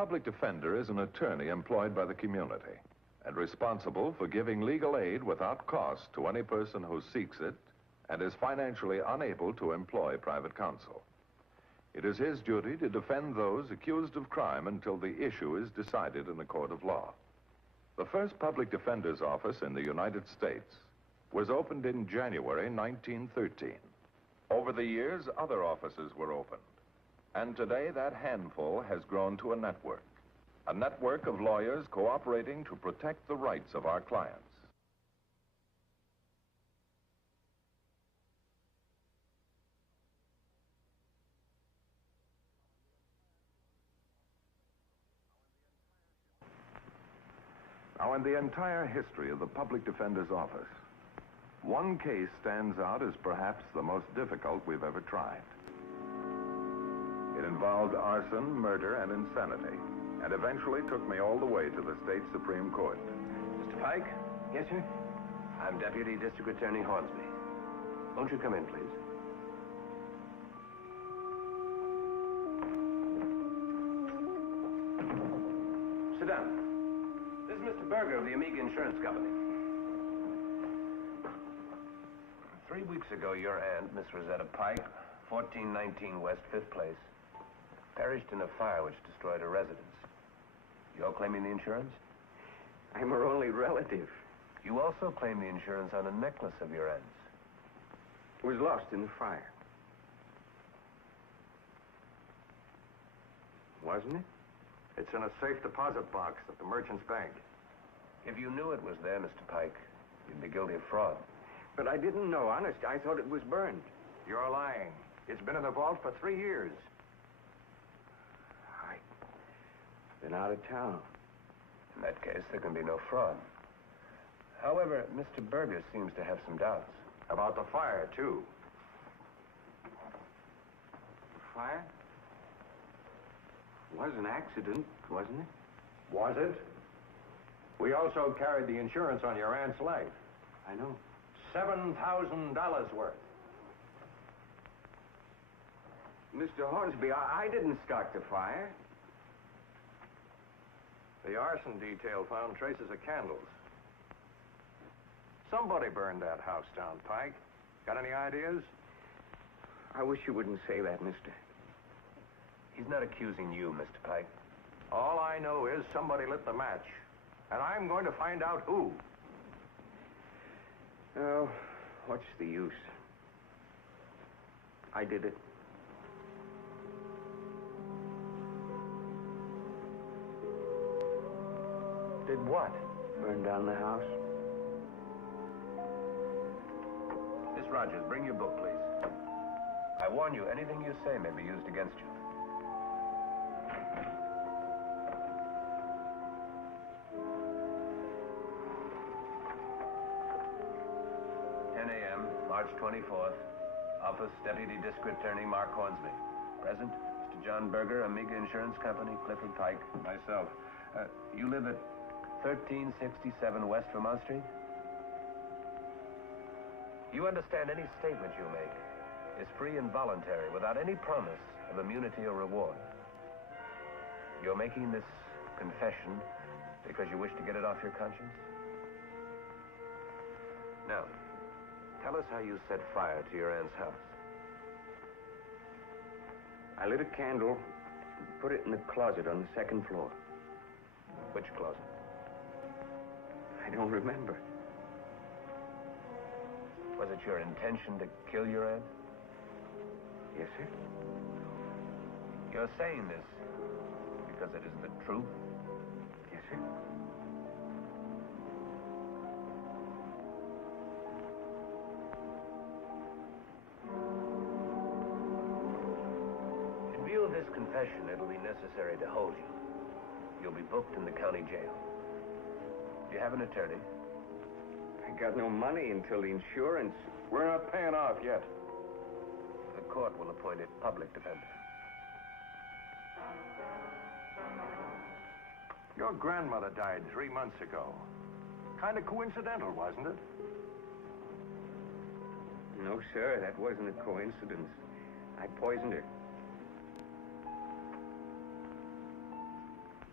public defender is an attorney employed by the community and responsible for giving legal aid without cost to any person who seeks it and is financially unable to employ private counsel. It is his duty to defend those accused of crime until the issue is decided in a court of law. The first public defender's office in the United States was opened in January 1913. Over the years, other offices were opened. And today, that handful has grown to a network of lawyers cooperating to protect the rights of our clients. Now, in the entire history of the Public Defender's Office, one case stands out as perhaps the most difficult we've ever tried. It involved arson, murder, and insanity, and eventually took me all the way to the state Supreme Court. Mr. Pike? Yes, sir? I'm Deputy District Attorney Hornsby. Won't you come in, please? Sit down. This is Mr. Berger of the Amiga Insurance Company. 3 weeks ago, your aunt, Miss Rosetta Pike, 1419 West 5th Place, perished in a fire which destroyed her residence. You're claiming the insurance? I'm her only relative. You also claim the insurance on a necklace of your aunt's. It was lost in the fire. Wasn't it? It's in a safe deposit box at the Merchant's Bank. If you knew it was there, Mr. Pike, you'd be guilty of fraud. But I didn't know, honest. I thought it was burned. You're lying. It's been in the vault for 3 years. I've been out of town. In that case, there can be no fraud. However, Mr. Berger seems to have some doubts. About the fire, too. The fire? It was an accident, wasn't it? Was it? We also carried the insurance on your aunt's life. I know. $7,000 worth. Mr. Hornsby, I didn't start the fire. The arson detail found traces of candles. Somebody burned that house down, Pike. Got any ideas? I wish you wouldn't say that, mister. He's not accusing you, Mr. Pike. All I know is somebody lit the match. And I'm going to find out who. Oh, what's the use? I did it. Did what? Burned down the house. Miss Rogers, bring your book, please. I warn you, anything you say may be used against you. 10 a.m., March 24th. Office, Deputy District Attorney Mark Hornsby. Present, Mr. John Berger, Amiga Insurance Company, Clifford Pike. Myself. You live at 1367 West Vermont Street? You understand any statement you make is free and voluntary without any promise of immunity or reward. You're making this confession because you wish to get it off your conscience? Now, tell us how you set fire to your aunt's house. I lit a candle and put it in the closet on the second floor. Which closet? I don't remember. Was it your intention to kill your aunt? Yes, sir. You're saying this because it is the truth? Yes, sir. In view of this confession, it'll be necessary to hold you. You'll be booked in the county jail. Do you have an attorney? I got no money until the insurance. We're not paying off yet. The court will appoint a public defender. Your grandmother died 3 months ago. Kind of coincidental, wasn't it? No, sir, that wasn't a coincidence. I poisoned her.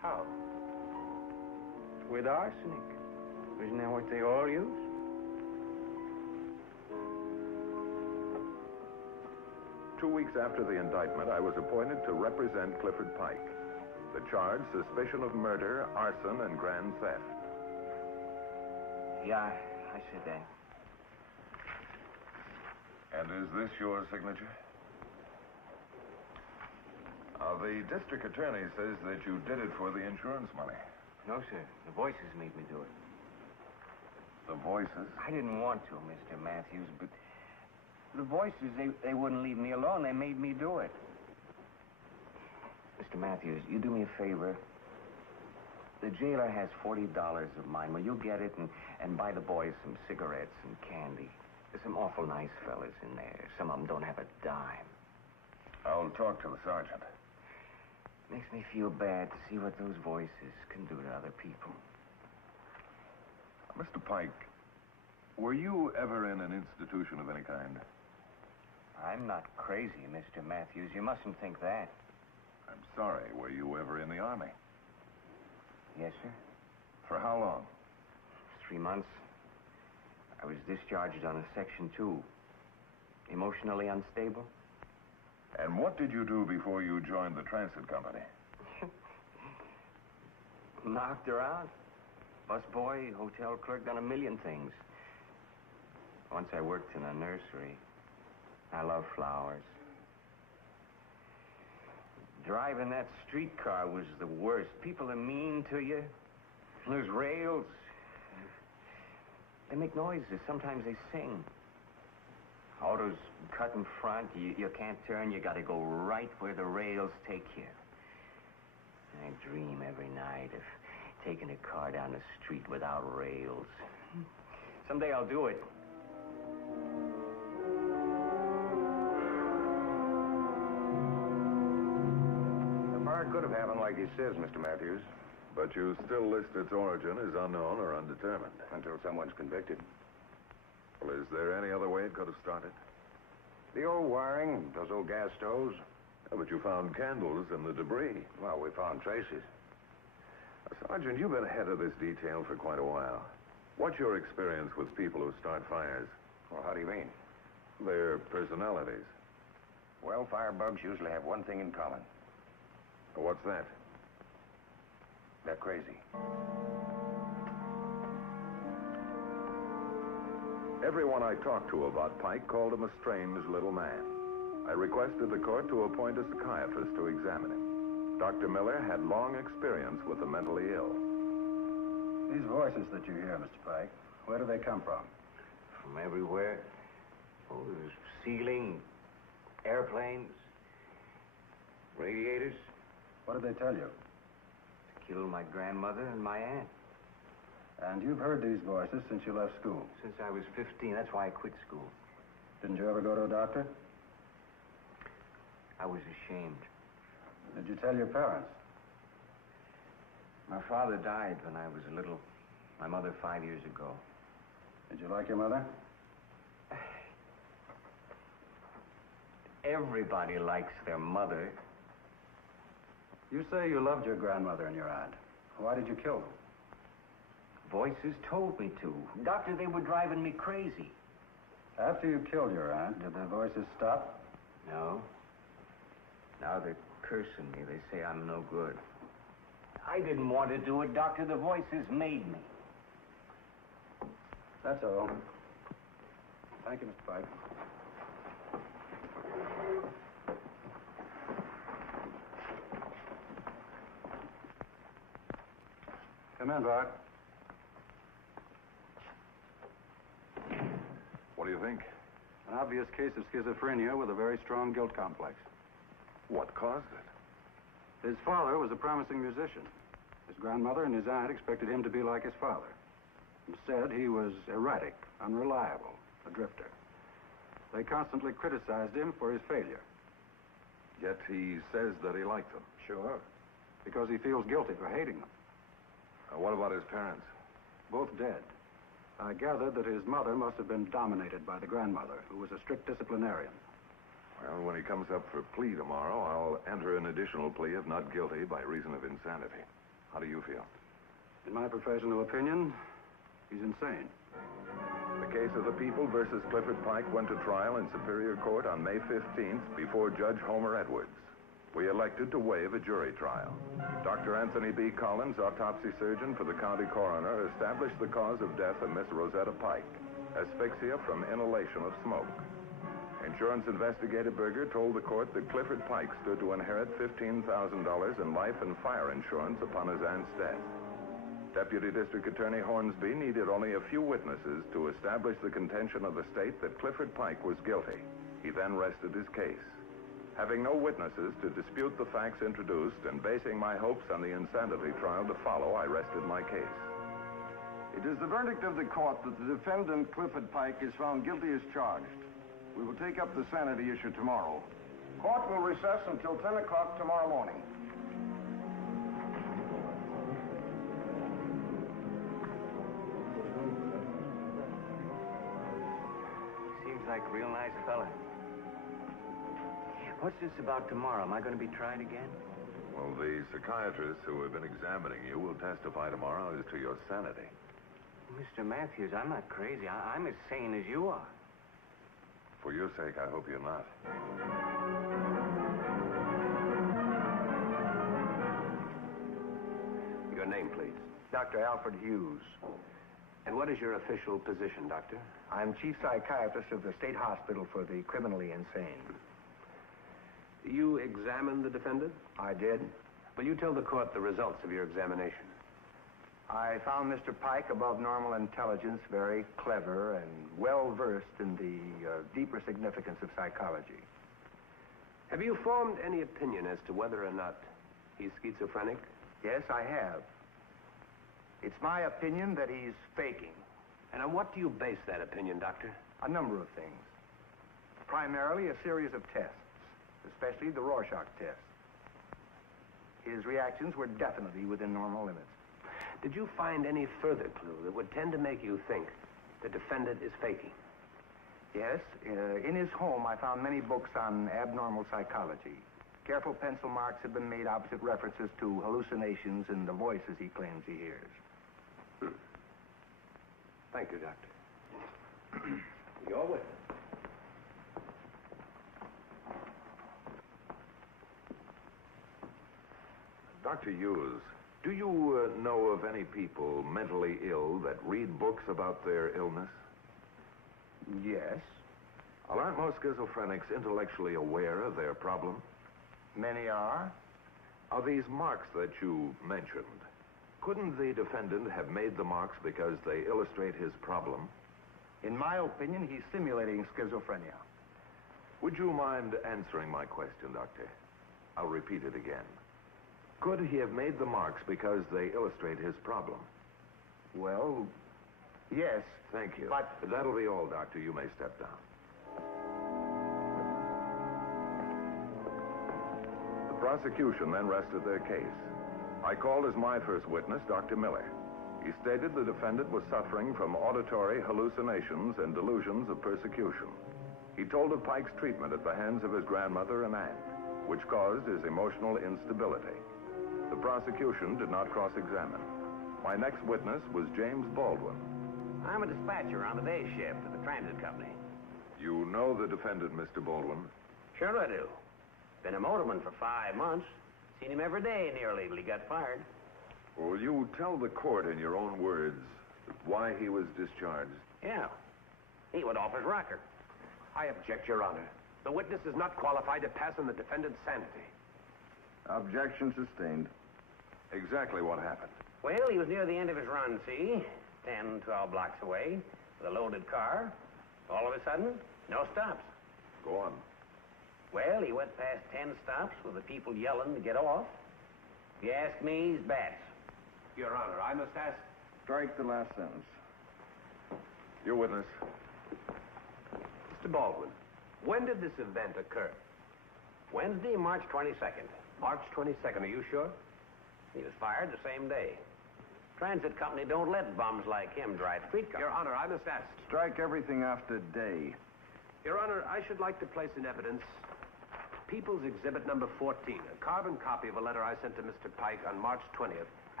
How? With arsenic. Isn't that what they all use? Two weeks after the indictment, I was appointed to represent Clifford Pike. The charge, suspicion of murder, arson, and grand theft. Yeah, I said that. And is this your signature? The district attorney says that you did it for the insurance money. No, sir. The voices made me do it. The voices? I didn't want to, Mr. Matthews, but the voices, they wouldn't leave me alone. They made me do it. Mr. Matthews, you do me a favor. The jailer has $40 of mine. Will you get it and buy the boys some cigarettes and candy? There's some awful nice fellas in there. Some of them don't have a dime. I'll talk to the sergeant. Makes me feel bad to see what those voices can do to other people. Mr. Pike, were you ever in an institution of any kind? I'm not crazy, Mr. Matthews. You mustn't think that. I'm sorry. Were you ever in the Army? Yes, sir. For how long? 3 months. I was discharged on a Section 2. Emotionally unstable. And what did you do before you joined the transit company? Knocked around. Busboy, hotel clerk, done a million things. Once I worked in a nursery. I love flowers. Driving that streetcar was the worst. People are mean to you. There's rails. They make noises. Sometimes they sing. Autos cut in front. You can't turn. You got to go right where the rails take you. I dream every night of taking a car down the street without rails. Someday I'll do it. The fire could have happened like he says, Mr. Matthews. But you still list its origin as unknown or undetermined. Until someone's convicted. Well, is there any other way it could have started? The old wiring, those old gas stoves. Yeah, but you found candles in the debris. Well, we found traces. Sergeant, you've been ahead of this detail for quite a while. What's your experience with people who start fires? Well, how do you mean? Their personalities. Well, firebugs usually have one thing in common. What's that? They're crazy. Everyone I talked to about Pike called him a strange little man. I requested the court to appoint a psychiatrist to examine him. Dr. Miller had long experience with the mentally ill. These voices that you hear, Mr. Pike, where do they come from? From everywhere. Oh, there's ceiling, airplanes, radiators. What did they tell you? To kill my grandmother and my aunt. And you've heard these voices since you left school. Since I was 15. That's why I quit school. Didn't you ever go to a doctor? I was ashamed. Did you tell your parents? My father died when I was little. My mother 5 years ago. Did you like your mother? Everybody likes their mother. You say you loved your grandmother and your aunt. Why did you kill them? Voices told me to. Doctor, they were driving me crazy. After you killed your aunt, did the voices stop? No. Now they're cursing me. They say I'm no good. I didn't want to do it, Doctor. The voices made me. That's all. Thank you, Mr. Pike. Come in, Bart. What do you think? An obvious case of schizophrenia with a very strong guilt complex. What caused it? His father was a promising musician. His grandmother and his aunt expected him to be like his father. Instead, he was erratic, unreliable, a drifter. They constantly criticized him for his failure. Yet he says that he liked them. Sure. Because he feels guilty for hating them. What about his parents? Both dead. I gathered that his mother must have been dominated by the grandmother, who was a strict disciplinarian. Well, when he comes up for plea tomorrow, I'll enter an additional plea of not guilty by reason of insanity. How do you feel? In my professional opinion, he's insane. The case of the People versus Clifford Pike went to trial in Superior Court on May 15th before Judge Homer Edwards. We elected to waive a jury trial. Dr. Anthony B. Collins, autopsy surgeon for the county coroner, established the cause of death of Miss Rosetta Pike, asphyxia from inhalation of smoke. Insurance investigator Berger told the court that Clifford Pike stood to inherit $15,000 in life and fire insurance upon his aunt's death. Deputy District Attorney Hornsby needed only a few witnesses to establish the contention of the state that Clifford Pike was guilty. He then rested his case. Having no witnesses to dispute the facts introduced and basing my hopes on the insanity trial to follow, I rested my case. It is the verdict of the court that the defendant, Clifford Pike, is found guilty as charged. We will take up the sanity issue tomorrow. Court will recess until 10 o'clock tomorrow morning. Seems like a real nice fella. What's this about tomorrow? Am I going to be tried again? Well, the psychiatrists who have been examining you will testify tomorrow as to your sanity. Mr. Matthews, I'm not crazy. I'm as sane as you are. For your sake, I hope you're not. Your name, please. Dr. Alfred Hughes. And what is your official position, Doctor? I'm chief psychiatrist of the State Hospital for the Criminally Insane. You examined the defendant? I did. Will you tell the court the results of your examination? I found Mr. Pike above normal intelligence, very clever, and well-versed in the deeper significance of psychology. Have you formed any opinion as to whether or not he's schizophrenic? Yes, I have. It's my opinion that he's faking. And on what do you base that opinion, Doctor? A number of things. Primarily a series of tests, especially the Rorschach test. His reactions were definitely within normal limits. Did you find any further clue that would tend to make you think the defendant is faking? Yes, in his home I found many books on abnormal psychology. Careful pencil marks have been made opposite references to hallucinations and the voices he claims he hears. Thank you, Doctor. Your witness. Dr. Hughes, do you know of any people mentally ill that read books about their illness? Yes. Well, aren't most schizophrenics intellectually aware of their problem? Many are. Are these marks that you mentioned, couldn't the defendant have made the marks because they illustrate his problem? In my opinion, he's simulating schizophrenia. Would you mind answering my question, Doctor? I'll repeat it again. Could he have made the marks because they illustrate his problem? Well, yes. Thank you. But that'll be all, Doctor. You may step down. The prosecution then rested their case. I called as my first witness Dr. Miller. He stated the defendant was suffering from auditory hallucinations and delusions of persecution. He told of Pike's treatment at the hands of his grandmother and aunt, which caused his emotional instability. The prosecution did not cross-examine. My next witness was James Baldwin. I'm a dispatcher on the day shift at the transit company. You know the defendant, Mr. Baldwin? Sure I do. Been a motorman for 5 months. Seen him every day nearly till he got fired. Will you tell the court in your own words why he was discharged? Yeah. He went off his rocker. I object, Your Honor. The witness is not qualified to pass on the defendant's sanity. objection sustained. Exactly what happened? Well, he was near the end of his run, see? 10, 12 blocks away with a loaded car. All of a sudden, no stops. Go on. Well, he went past 10 stops with the people yelling to get off. If you ask me, he's bats. Your Honor, I must ask... Strike the last sentence. Your witness. Mr. Baldwin, when did this event occur? Wednesday, March 22nd. March 22nd, are you sure? He was fired the same day. Transit company don't let bums like him drive streetcars. Your Honor, I must ask... Strike everything after day. Your Honor, I should like to place in evidence People's Exhibit number 14, a carbon copy of a letter I sent to Mr. Pike on March 20th,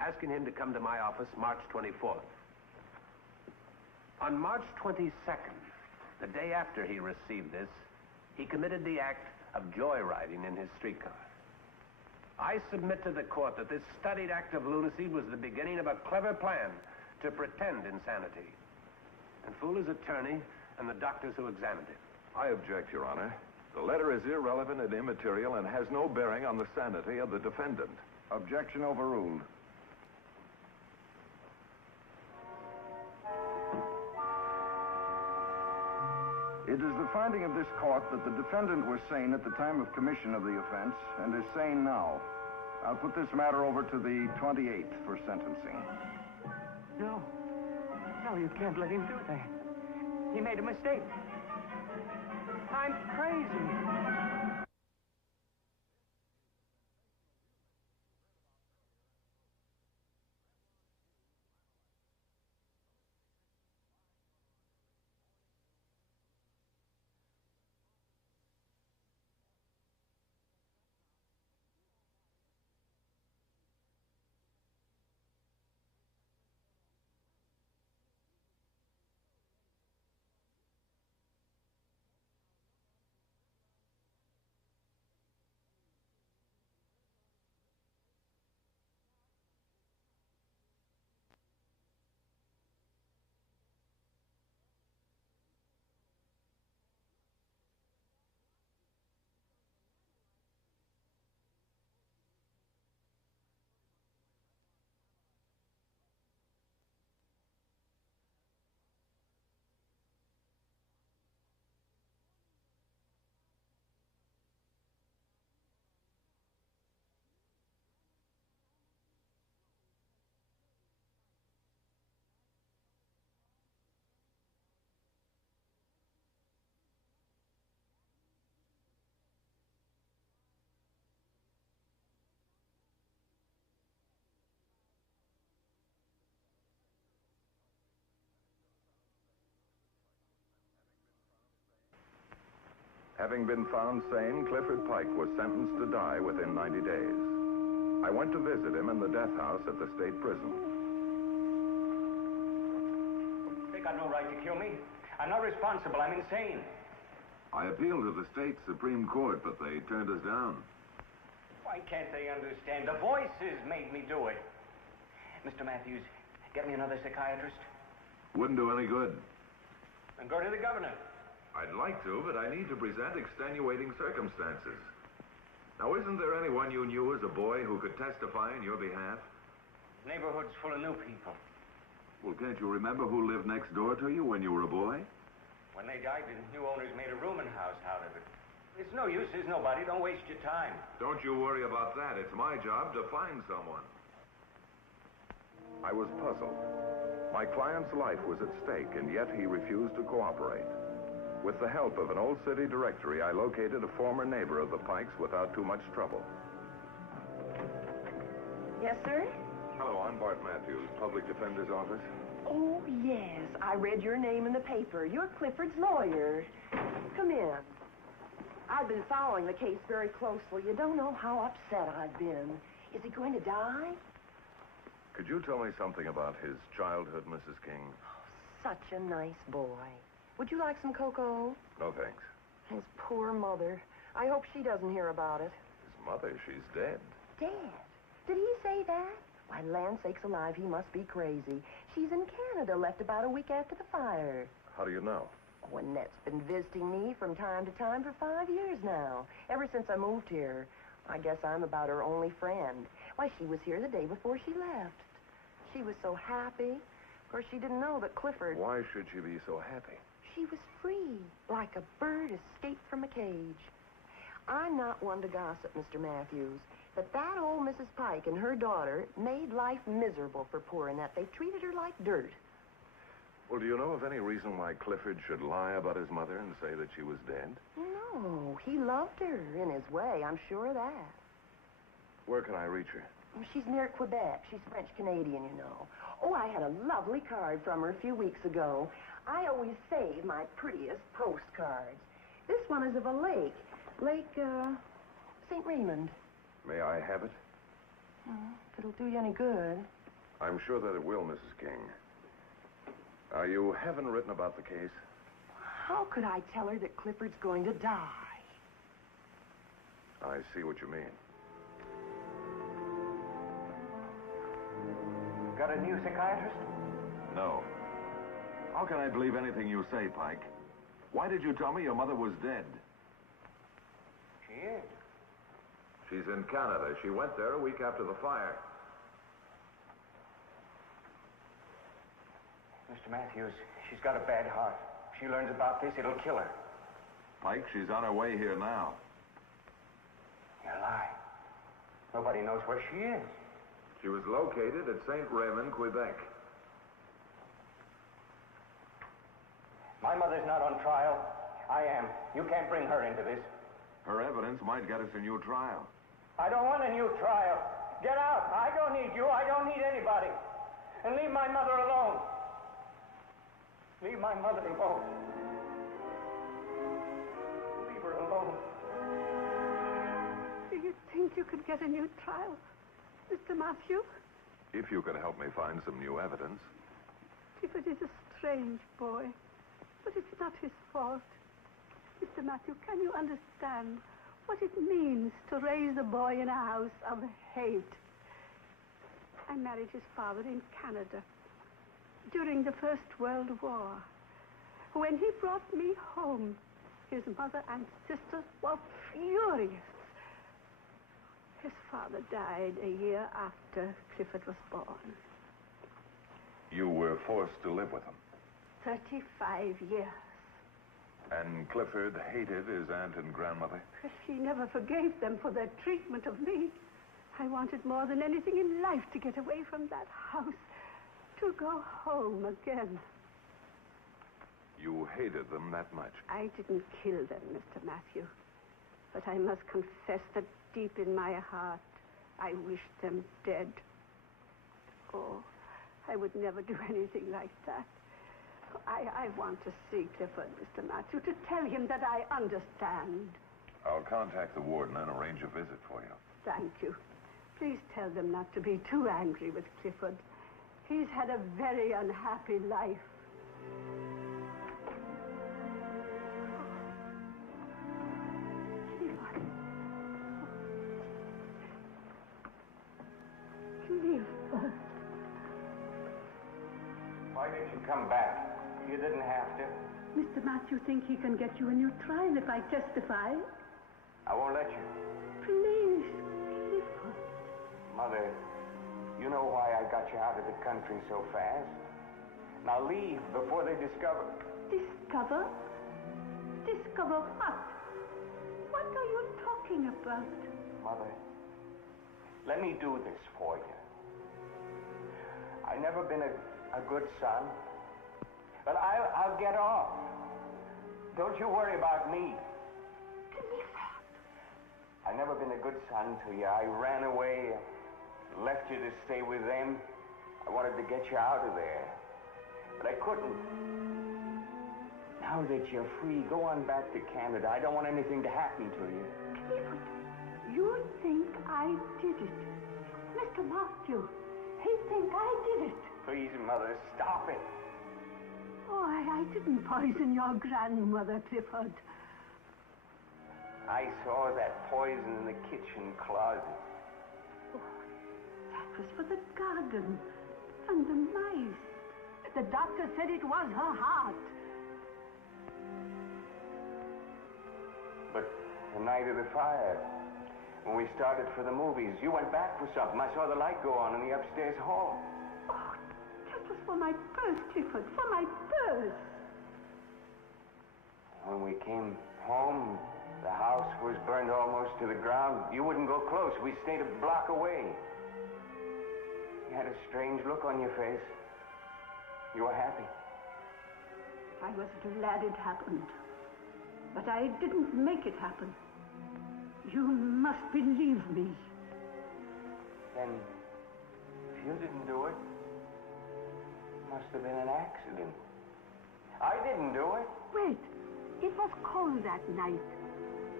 asking him to come to my office March 24th. On March 22nd, the day after he received this, he committed the act of joyriding in his streetcar. I submit to the court that this studied act of lunacy was the beginning of a clever plan to pretend insanity and fool his attorney and the doctors who examined him. I object, Your Honor. The letter is irrelevant and immaterial and has no bearing on the sanity of the defendant. Objection overruled. It is the finding of this court that the defendant was sane at the time of commission of the offense and is sane now. I'll put this matter over to the 28th for sentencing. No. No, you can't let him do that. He made a mistake. I'm crazy. Having been found sane, Clifford Pike was sentenced to die within 90 days. I went to visit him in the death house at the state prison. They got no right to kill me. I'm not responsible. I'm insane. I appealed to the state Supreme Court, but they turned us down. Why can't they understand? The voices made me do it. Mr. Matthews, get me another psychiatrist. Wouldn't do any good. And go to the governor. I'd like to, but I need to present extenuating circumstances. Now, isn't there anyone you knew as a boy who could testify in your behalf? The neighborhood's full of new people. Well, can't you remember who lived next door to you when you were a boy? When they died, the new owners made a rooming house out of it. It's no use. There's nobody. Don't waste your time. Don't you worry about that. It's my job to find someone. I was puzzled. My client's life was at stake, and yet he refused to cooperate. With the help of an old city directory, I located a former neighbor of the Pikes without too much trouble. Yes, sir? Hello, I'm Bart Matthews, Public Defender's Office. Oh, yes. I read your name in the paper. You're Clifford's lawyer. Come in. I've been following the case very closely. You don't know how upset I've been. Is he going to die? Could you tell me something about his childhood, Mrs. King? Such a nice boy. Would you like some cocoa? No, thanks. His poor mother. I hope she doesn't hear about it. His mother, she's dead. Dead? Did he say that? Why, land sakes alive, he must be crazy. She's in Canada, left about a week after the fire. How do you know? Oh, Annette's been visiting me from time to time for 5 years now. Ever since I moved here. I guess I'm about her only friend. Why, she was here the day before she left. She was so happy. Of course, she didn't know that Clifford... Why should she be so happy? She was free, like a bird escaped from a cage. I'm not one to gossip, Mr. Matthews, but that old Mrs. Pike and her daughter made life miserable for poor Annette. They treated her like dirt. Well, do you know of any reason why Clifford should lie about his mother and say that she was dead? No, he loved her in his way, I'm sure of that. Where can I reach her? She's near Quebec. She's French-Canadian, you know. Oh, I had a lovely card from her a few weeks ago. I always save my prettiest postcards. This one is of a lake. Lake, St. Raymond. May I have it? If it'll do you any good. I'm sure that it will, Mrs. King. You haven't written about the case? How could I tell her that Clifford's going to die? I see what you mean. Got a new psychiatrist? No. How can I believe anything you say, Pike? Why did you tell me your mother was dead? She is. She's in Canada. She went there a week after the fire. Mr. Matthews, she's got a bad heart. If she learns about this, it'll kill her. Pike, she's on her way here now. You lie. Nobody knows where she is. She was located at St. Raymond, Quebec. My mother's not on trial. I am. You can't bring her into this. Her evidence might get us a new trial. I don't want a new trial. Get out. I don't need you. I don't need anybody. And leave my mother alone. Leave my mother alone. Leave her alone. Do you think you could get a new trial, Mr. Matthew? If you could help me find some new evidence. Clifford is a strange boy, but it's not his fault. Mr. Matthew, can you understand what it means to raise a boy in a house of hate? I married his father in Canada during the First World War. When he brought me home, his mother and sisters were furious. His father died a year after Clifford was born. You were forced to live with him. 35 years. And Clifford hated his aunt and grandmother? He never forgave them for their treatment of me. I wanted more than anything in life to get away from that house, to go home again. You hated them that much? I didn't kill them, Mr. Matthew. But I must confess that deep in my heart, I wished them dead. Oh, I would never do anything like that. I want to see Clifford, Mr. Matthew, to tell him that I understand. I'll contact the warden and arrange a visit for you. Thank you. Please tell them not to be too angry with Clifford. He's had a very unhappy life. Clifford. Why did you come back? You didn't have to. Mr. Matthew thinks he can get you a new trial if I testify. I won't let you. Please, Clifford. Mother, you know why I got you out of the country so fast? Now leave before they discover. Discover? Discover what? What are you talking about? Mother, let me do this for you. I've never been a good son, but I'll get off. Don't you worry about me. I've never been a good son to you. I ran away, left you to stay with them. I wanted to get you out of there, but I couldn't. Now that you're free, go on back to Canada. I don't want anything to happen to you. Clifford, you think I did it? Mr. Matthew, he think I did it. Please, Mother, stop it. Oh, I didn't poison your grandmother, Clifford. I saw that poison in the kitchen closet. Oh, that was for the garden and the mice. The doctor said it was her heart. But the night of the fire, when we started for the movies, you went back for something. I saw the light go on in the upstairs hall. Oh, that was for my purse, Clifford, for my purse. When we came home, the house was burned almost to the ground. You wouldn't go close. We stayed a block away. You had a strange look on your face. You were happy. I was glad it happened. But I didn't make it happen. You must believe me. Then, if you didn't do it, it must have been an accident. I didn't do it. Wait. It was cold that night.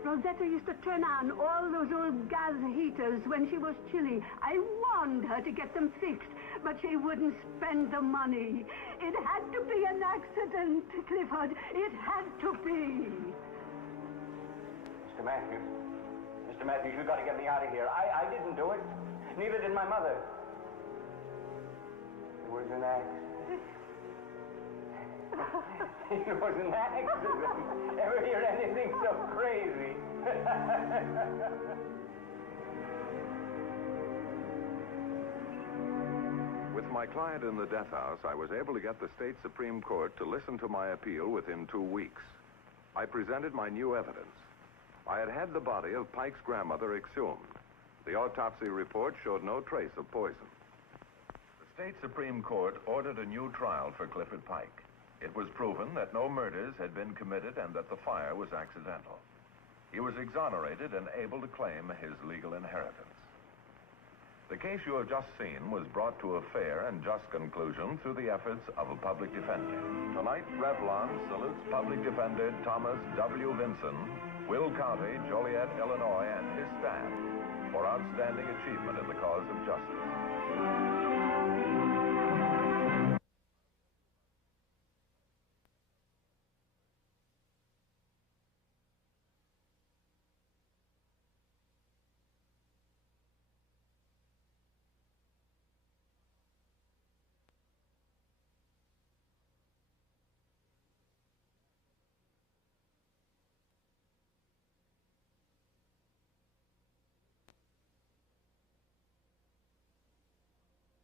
Rosetta used to turn on all those old gas heaters when she was chilly. I warned her to get them fixed, but she wouldn't spend the money. It had to be an accident, Clifford. It had to be. Mr. Matthews. Mr. Matthews, you got to get me out of here. I didn't do it. Neither did my mother. It was an accident. It was an accident. Ever hear anything so crazy? With my client in the death house, I was able to get the state Supreme Court to listen to my appeal within 2 weeks. I presented my new evidence. I had had the body of Pike's grandmother exhumed. The autopsy report showed no trace of poison. The state Supreme Court ordered a new trial for Clifford Pike. It was proven that no murders had been committed and that the fire was accidental. He was exonerated and able to claim his legal inheritance. The case you have just seen was brought to a fair and just conclusion through the efforts of a public defender. Tonight, Revlon salutes Public Defender Thomas W. Vinson, Will County, Joliet, Illinois, and his staff for outstanding achievement in the cause of justice.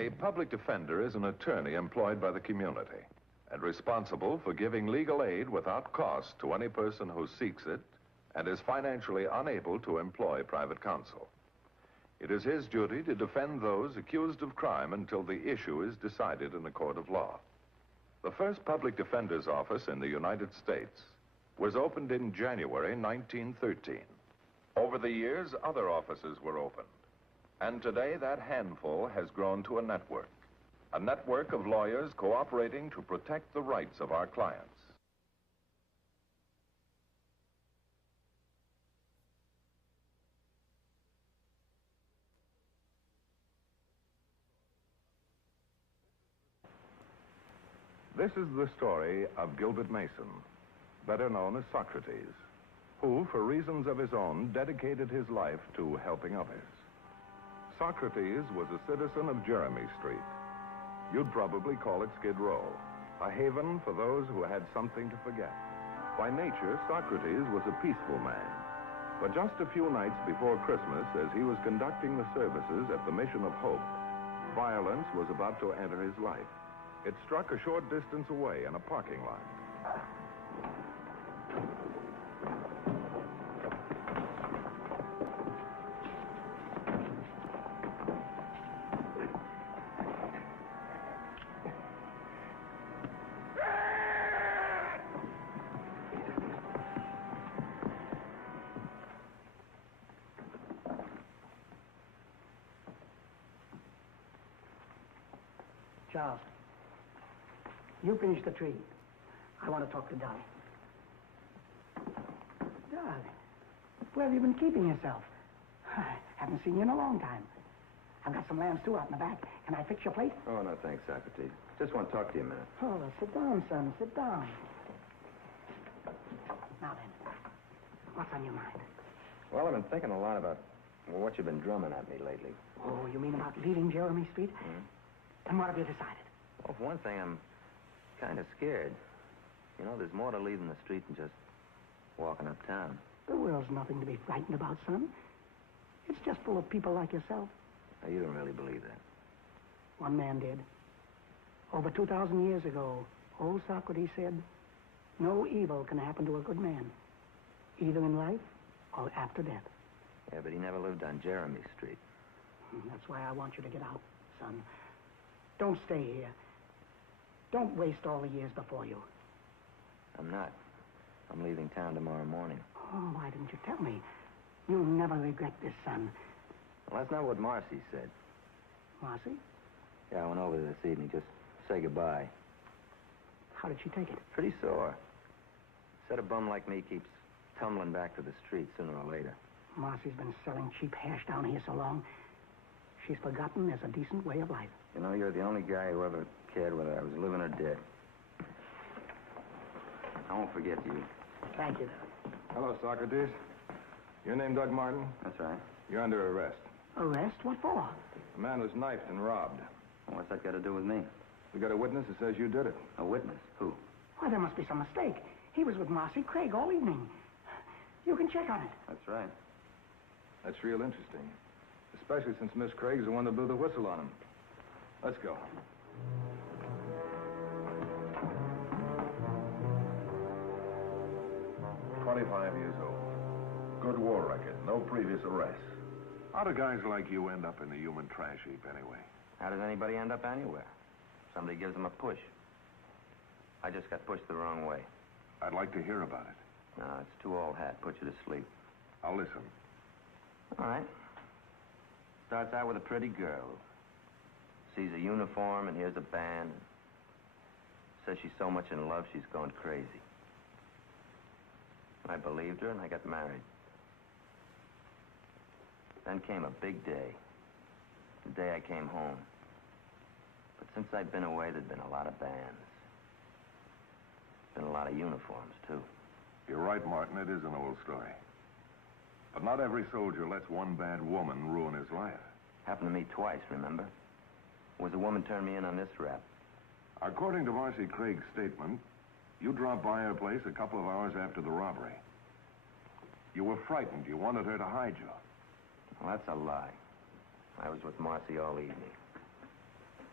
A public defender is an attorney employed by the community and responsible for giving legal aid without cost to any person who seeks it and is financially unable to employ private counsel. It is his duty to defend those accused of crime until the issue is decided in a court of law. The first public defender's office in the United States was opened in January 1913. Over the years, other offices were opened. And today, that handful has grown to a network of lawyers cooperating to protect the rights of our clients. This is the story of Gilbert Mason, better known as Socrates, who, for reasons of his own, dedicated his life to helping others. Socrates was a citizen of Jeremy Street. You'd probably call it Skid Row, a haven for those who had something to forget. By nature, Socrates was a peaceful man. But just a few nights before Christmas, as he was conducting the services at the Mission of Hope, violence was about to enter his life. It struck a short distance away in a parking lot. Charles, you finish the tree. I want to talk to Dolly. Dolly, where have you been keeping yourself? I haven't seen you in a long time. I've got some lambs, too, out in the back. Can I fix your plate? Oh, no, thanks, Socrates. Just want to talk to you a minute. Oh, sit down, son. Sit down. Now then, what's on your mind? Well, I've been thinking a lot about what you've been drumming at me lately. Oh, you mean about leaving Jeremy Street? Mm-hmm. And what have you decided? Well, for one thing, I'm kind of scared. You know, there's more to leaving the street than just walking uptown. The world's nothing to be frightened about, son. It's just full of people like yourself. Now, you don't really believe that. One man did. Over 2,000 years ago, old Socrates said, no evil can happen to a good man, either in life or after death. Yeah, but he never lived on Jeremy Street. That's why I want you to get out, son. Don't stay here. Don't waste all the years before you. I'm not. I'm leaving town tomorrow morning. Oh, why didn't you tell me? You'll never regret this, son. Well, that's not what Marcy said. Marcy? Yeah, I went over there this evening just to say goodbye. How did she take it? Pretty sore. Said a bum like me keeps tumbling back to the street sooner or later. Marcy's been selling cheap hash down here so long, she's forgotten there's a decent way of life. You know, you're the only guy who ever cared whether I was living or dead. I won't forget you. Thank you. Hello, Socrates. Your name Doug Martin? That's right. You're under arrest. Arrest? What for? A man was knifed and robbed. Well, what's that got to do with me? We got a witness that says you did it. A witness? Who? Why, there must be some mistake. He was with Marcy Craig all evening. You can check on it. That's right. That's real interesting. Especially since Miss Craig's the one that blew the whistle on him. Let's go. "25 years old. Good war record. No previous arrests. How do guys like you end up in the human trash heap anyway? How does anybody end up anywhere? Somebody gives them a push. I just got pushed the wrong way. I'd like to hear about it. No, it's too old hat. Put you to sleep. I'll listen. All right. Starts out with a pretty girl. Sees a uniform and hears a band. Says she's so much in love she's going crazy. I believed her and I got married. Then came a big day. The day I came home. But since I've been away, there's been a lot of bands. Been a lot of uniforms, too. You're right, Martin. It is an old story. But not every soldier lets one bad woman ruin his life. Happened to me twice, remember? Was a woman turned me in on this rap. According to Marcy Craig's statement, you dropped by her place a couple of hours after the robbery. You were frightened. You wanted her to hide you. Well, that's a lie. I was with Marcy all evening.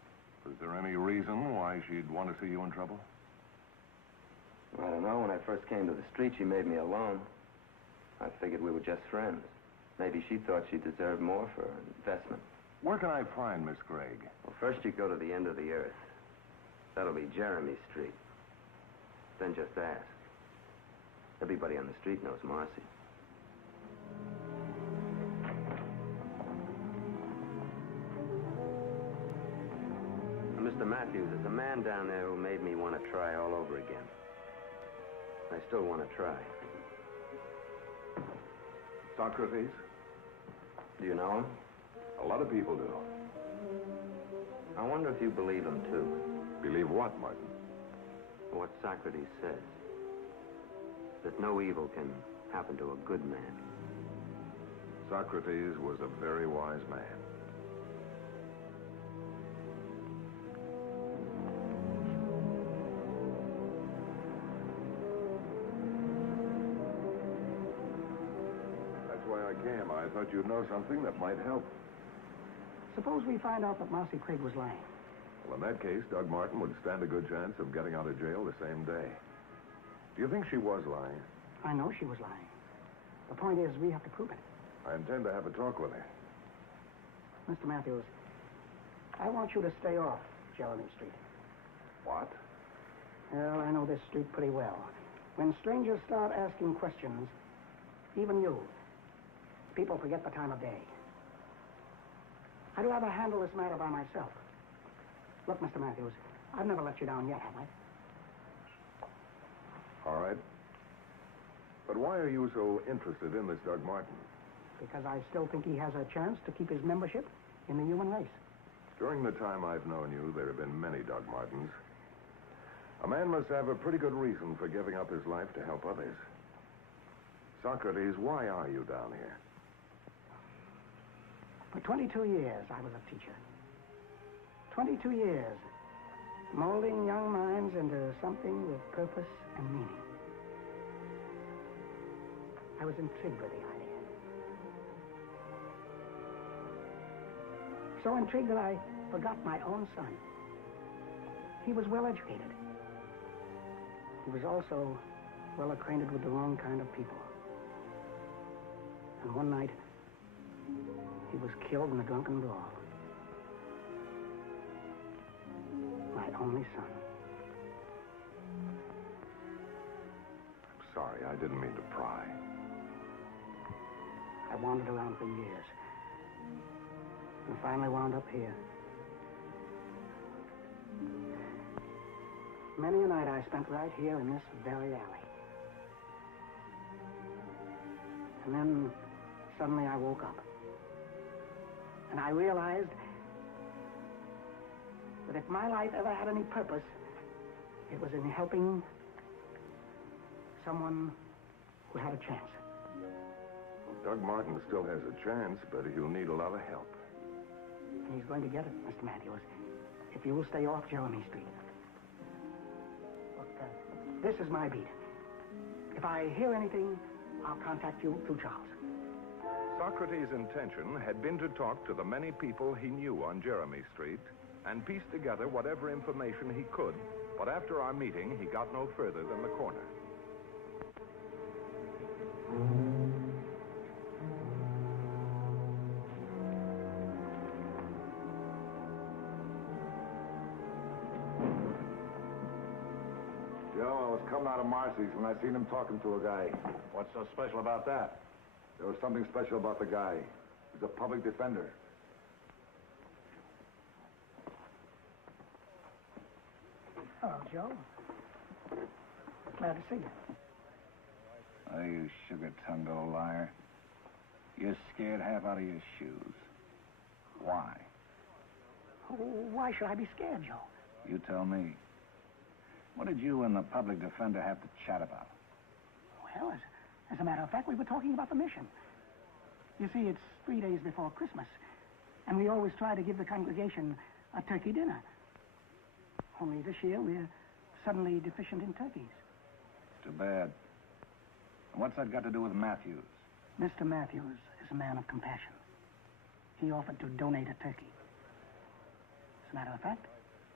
Was there any reason why she'd want to see you in trouble? I don't know. When I first came to the street, she made me a loan. I figured we were just friends. Maybe she thought she deserved more for her investment. Where can I find Miss Craig? Well, first you go to the end of the earth. That'll be Jeremy Street. Then just ask. Everybody on the street knows Marcy. Now, Mr. Matthews, there's a man down there who made me want to try all over again. I still want to try. Socrates? Do you know him? A lot of people do. I wonder if you believe him, too. Believe what, Martin? What Socrates says. That no evil can happen to a good man. Socrates was a very wise man. That's why I came. I thought you'd know something that might help. Suppose we find out that Marcy Craig was lying. Well, in that case, Doug Martin would stand a good chance of getting out of jail the same day. Do you think she was lying? I know she was lying. The point is, we have to prove it. I intend to have a talk with her. Mr. Matthews, I want you to stay off Jeremy Street. What? Well, I know this street pretty well. When strangers start asking questions, even you, people forget the time of day. I'd rather handle this matter by myself. Look, Mr. Matthews, I've never let you down yet, have I? All right. But why are you so interested in this Doug Martin? Because I still think he has a chance to keep his membership in the human race. During the time I've known you, there have been many Doug Martins. A man must have a pretty good reason for giving up his life to help others. Socrates, why are you down here? For 22 years, I was a teacher. 22 years, molding young minds into something with purpose and meaning. I was intrigued with the idea. So intrigued that I forgot my own son. He was well educated. He was also well acquainted with the wrong kind of people. And one night, he was killed in a drunken brawl. My only son. I'm sorry, I didn't mean to pry. I wandered around for years. And finally wound up here. Many a night I spent right here in this very alley. And then suddenly I woke up. And I realized that if my life ever had any purpose, it was in helping someone who had a chance. Well, Doug Martin still has a chance, but he'll need a lot of help. And he's going to get it, Mr. Matthews, if you will stay off Jeremy Street. Look, this is my beat. If I hear anything, I'll contact you through Charles. Socrates' intention had been to talk to the many people he knew on Jeremy Street and piece together whatever information he could, but after our meeting, he got no further than the corner. Joe, I was coming out of Marcy's when I seen him talking to a guy. What's so special about that? There was something special about the guy. He's a public defender. Oh, Joe. Glad to see you. Oh, you sugar-tongued old liar. You're scared half out of your shoes. Why? Oh, why should I be scared, Joe? You tell me. What did you and the public defender have to chat about? Well, as a matter of fact, we were talking about the mission. You see, it's 3 days before Christmas, and we always try to give the congregation a turkey dinner. Only this year, we're suddenly deficient in turkeys. Too bad. What's that got to do with Matthews? Mr. Matthews is a man of compassion. He offered to donate a turkey. As a matter of fact,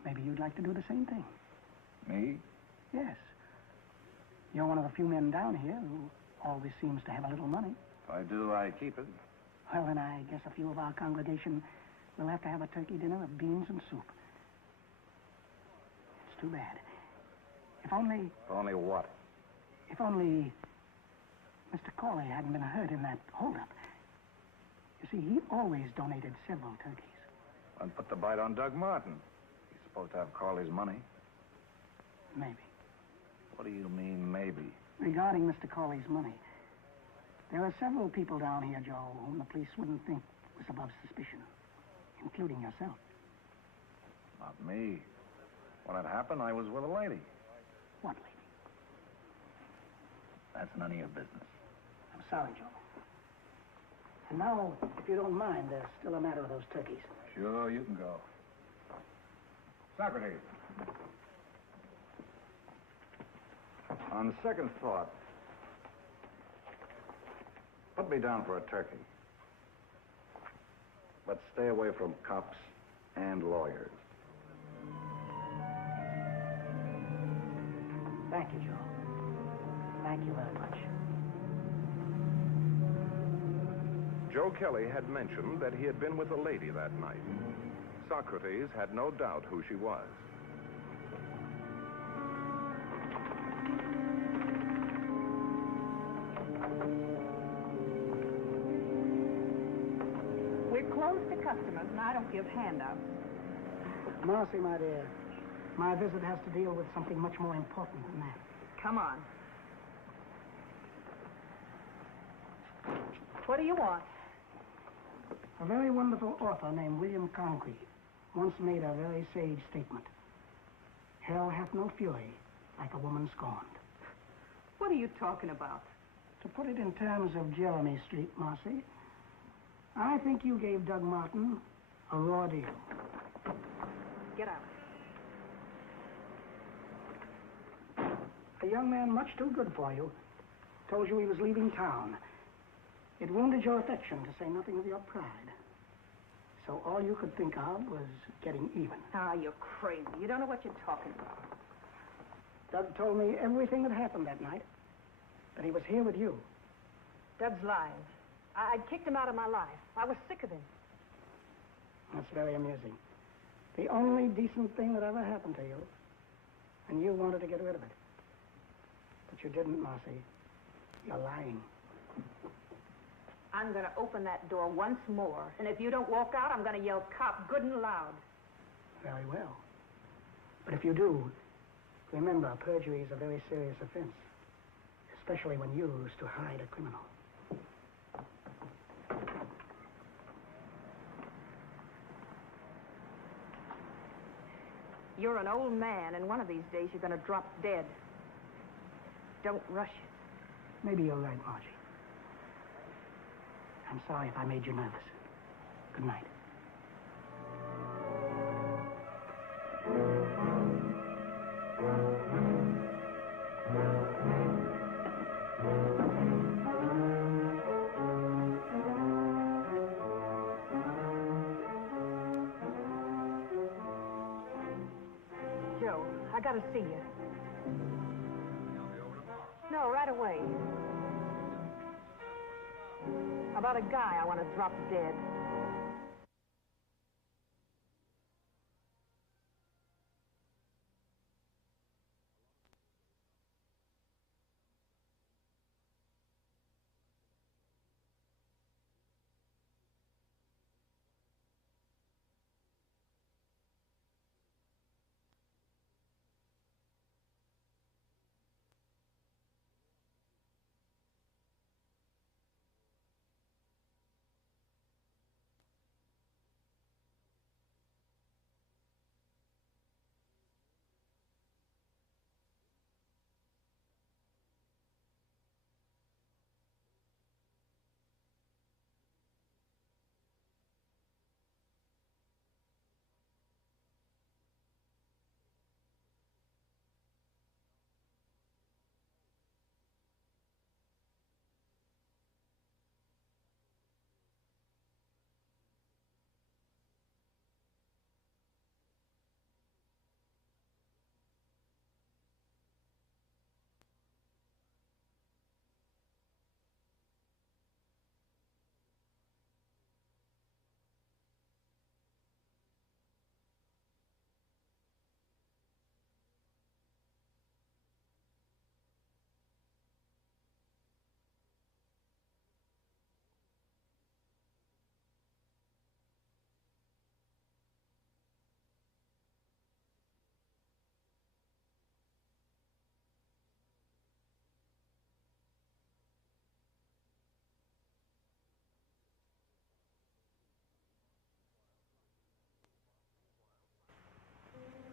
Maybe you'd like to do the same thing. Me? Yes. You're one of the few men down here who always seems to have a little money. If I do, I keep it. Well, then I guess a few of our congregation will have to have a turkey dinner of beans and soup. It's too bad. If only... If only what? If only Mr. Corley hadn't been hurt in that holdup. You see, he always donated several turkeys. And put the bite on Doug Martin. He's supposed to have Carly's money. Maybe. What do you mean, maybe? Regarding Mr. Corley's money, there are several people down here, Joe, whom the police wouldn't think was above suspicion, including yourself. Not me. When it happened, I was with a lady. What lady? That's none of your business. I'm sorry, Joe. And now, if you don't mind, there's still a matter of those turkeys. Sure, you can go. Socrates. On second thought, put me down for a turkey. But stay away from cops and lawyers. Thank you, Joe. Thank you very much. Joe Kelly had mentioned that he had been with a lady that night. Socrates had no doubt who she was. We're closed to customers, and I don't give handouts. Marcy, my dear, my visit has to deal with something much more important than that. Come on. What do you want? A very wonderful author named William Congreve once made a very sage statement. Hell hath no fury like a woman scorned. What are you talking about? To put it in terms of Jeremy Street, Marcy, I think you gave Doug Martin a raw deal. Get out. A young man much too good for you told you he was leaving town. It wounded your affection, to say nothing of your pride. So all you could think of was getting even. Ah, you're crazy. You don't know what you're talking about. Doug told me everything that happened that night, that he was here with you. Doug's lying. I'd kicked him out of my life. I was sick of him. That's very amusing. The only decent thing that ever happened to you, and you wanted to get rid of it. But you didn't, Marcy. You're lying. I'm going to open that door once more, and if you don't walk out, I'm going to yell cop good and loud. Very well. But if you do, remember, perjury is a very serious offense, especially when used to hide a criminal. You're an old man, and one of these days you're going to drop dead. Don't rush it. Maybe you're right, Margie. I'm sorry if I made you nervous. Good night. Joe, I got to see you. No, right away. About a guy I want to drop dead.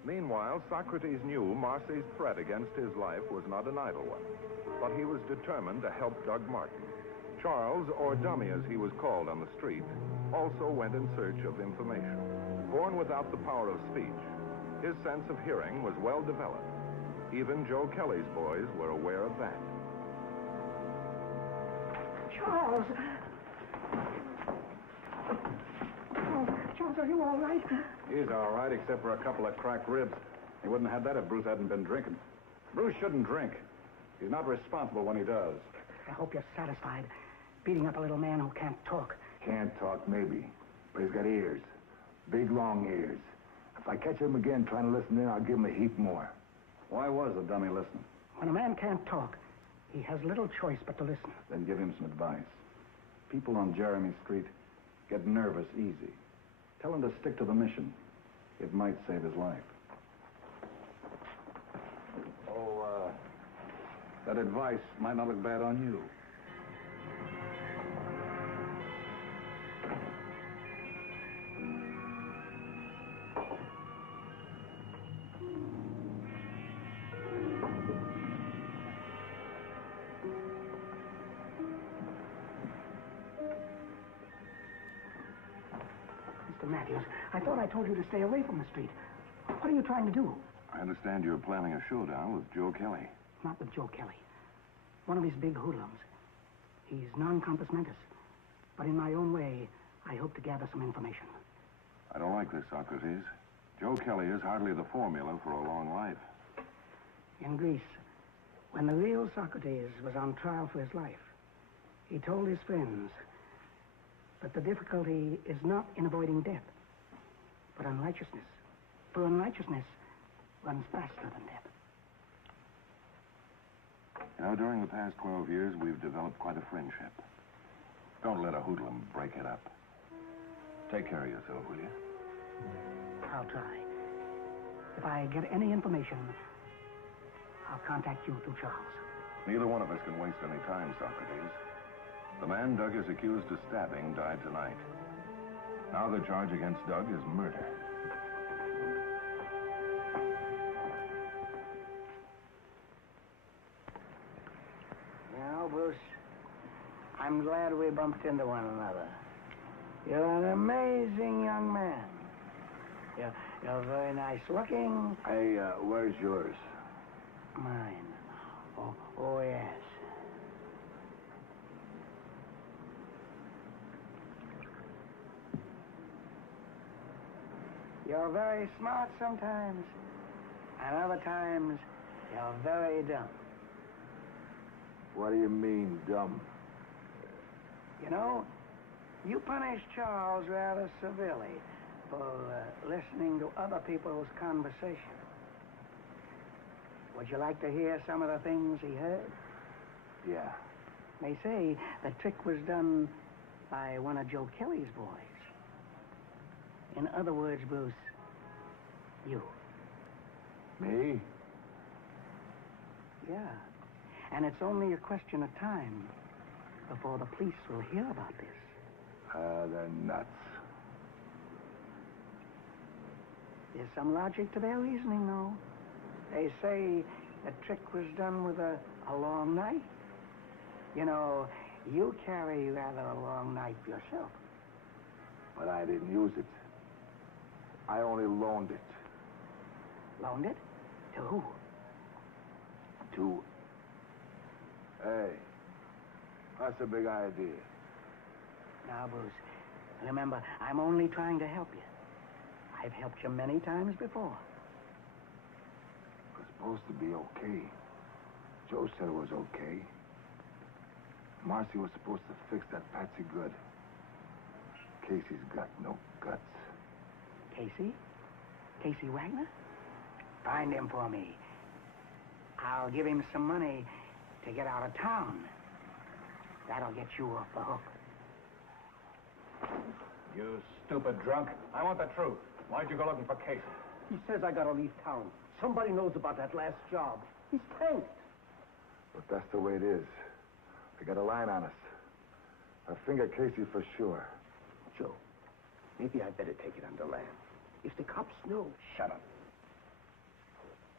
Meanwhile, Socrates knew Marcy's threat against his life was not an idle one, but he was determined to help Doug Martin. Charles, or Dummy as he was called on the street, also went in search of information. Born without the power of speech, his sense of hearing was well developed. Even Joe Kelly's boys were aware of that. Charles! Oh, Charles, are you all right? He's all right, except for a couple of cracked ribs. He wouldn't have had that if Bruce hadn't been drinking. Bruce shouldn't drink. He's not responsible when he does. I hope you're satisfied. Beating up a little man who can't talk. Can't talk, maybe. But he's got ears. Big, long ears. If I catch him again trying to listen in, I'll give him a heap more. Why was the dummy listening? When a man can't talk, he has little choice but to listen. Then give him some advice. People on Jeremy Street get nervous easy. Tell him to stick to the mission. It might save his life. Oh, that advice might not look bad on you. Mr. Matthews, I thought I told you to stay away from the street. What are you trying to do? I understand you're planning a showdown with Joe Kelly. Not with Joe Kelly. One of his big hoodlums. He's non-compos mentis. But in my own way, I hope to gather some information. I don't like this, Socrates. Joe Kelly is hardly the formula for a long life. In Greece, when the real Socrates was on trial for his life, he told his friends that the difficulty is not in avoiding death, but unrighteousness. For unrighteousness runs faster than death. You know, during the past 12 years, we've developed quite a friendship. Don't let a hoodlum break it up. Take care of yourself, will you? I'll try. If I get any information, I'll contact you through Charles. Neither one of us can waste any time, Socrates. The man Doug is accused of stabbing died tonight. Now the charge against Doug is murder. Now, Bruce, I'm glad we bumped into one another. You're an amazing young man. You're very nice looking. Where's yours? Mine. Oh, yes. You're very smart sometimes, and other times you're very dumb. What do you mean, dumb? You know, you punished Charles rather severely for listening to other people's conversation. Would you like to hear some of the things he heard? Yeah. They say the trick was done by one of Joe Kelly's boys. In other words, Bruce, you. Me? Yeah. And it's only a question of time before the police will hear about this. They're nuts. There's some logic to their reasoning, though. They say the trick was done with a long knife. You know, you carry rather a long knife yourself. But I didn't use it. I only loaned it. Loaned it? To who? To... Hey, that's a big idea. Now, Bruce, remember, I'm only trying to help you. I've helped you many times before. It was supposed to be okay. Joe said it was okay. Marcy was supposed to fix that Patsy good. Casey's got no guts. Casey? Casey Wagner? Find him for me. I'll give him some money to get out of town. That'll get you off the hook. You stupid drunk. I want the truth. Why'd you go looking for Casey? He says I gotta leave town. Somebody knows about that last job. He's tanked. But that's the way it is. They got a line on us. I finger Casey for sure. Joe, maybe I better take it under land. If the cops know... Shut up.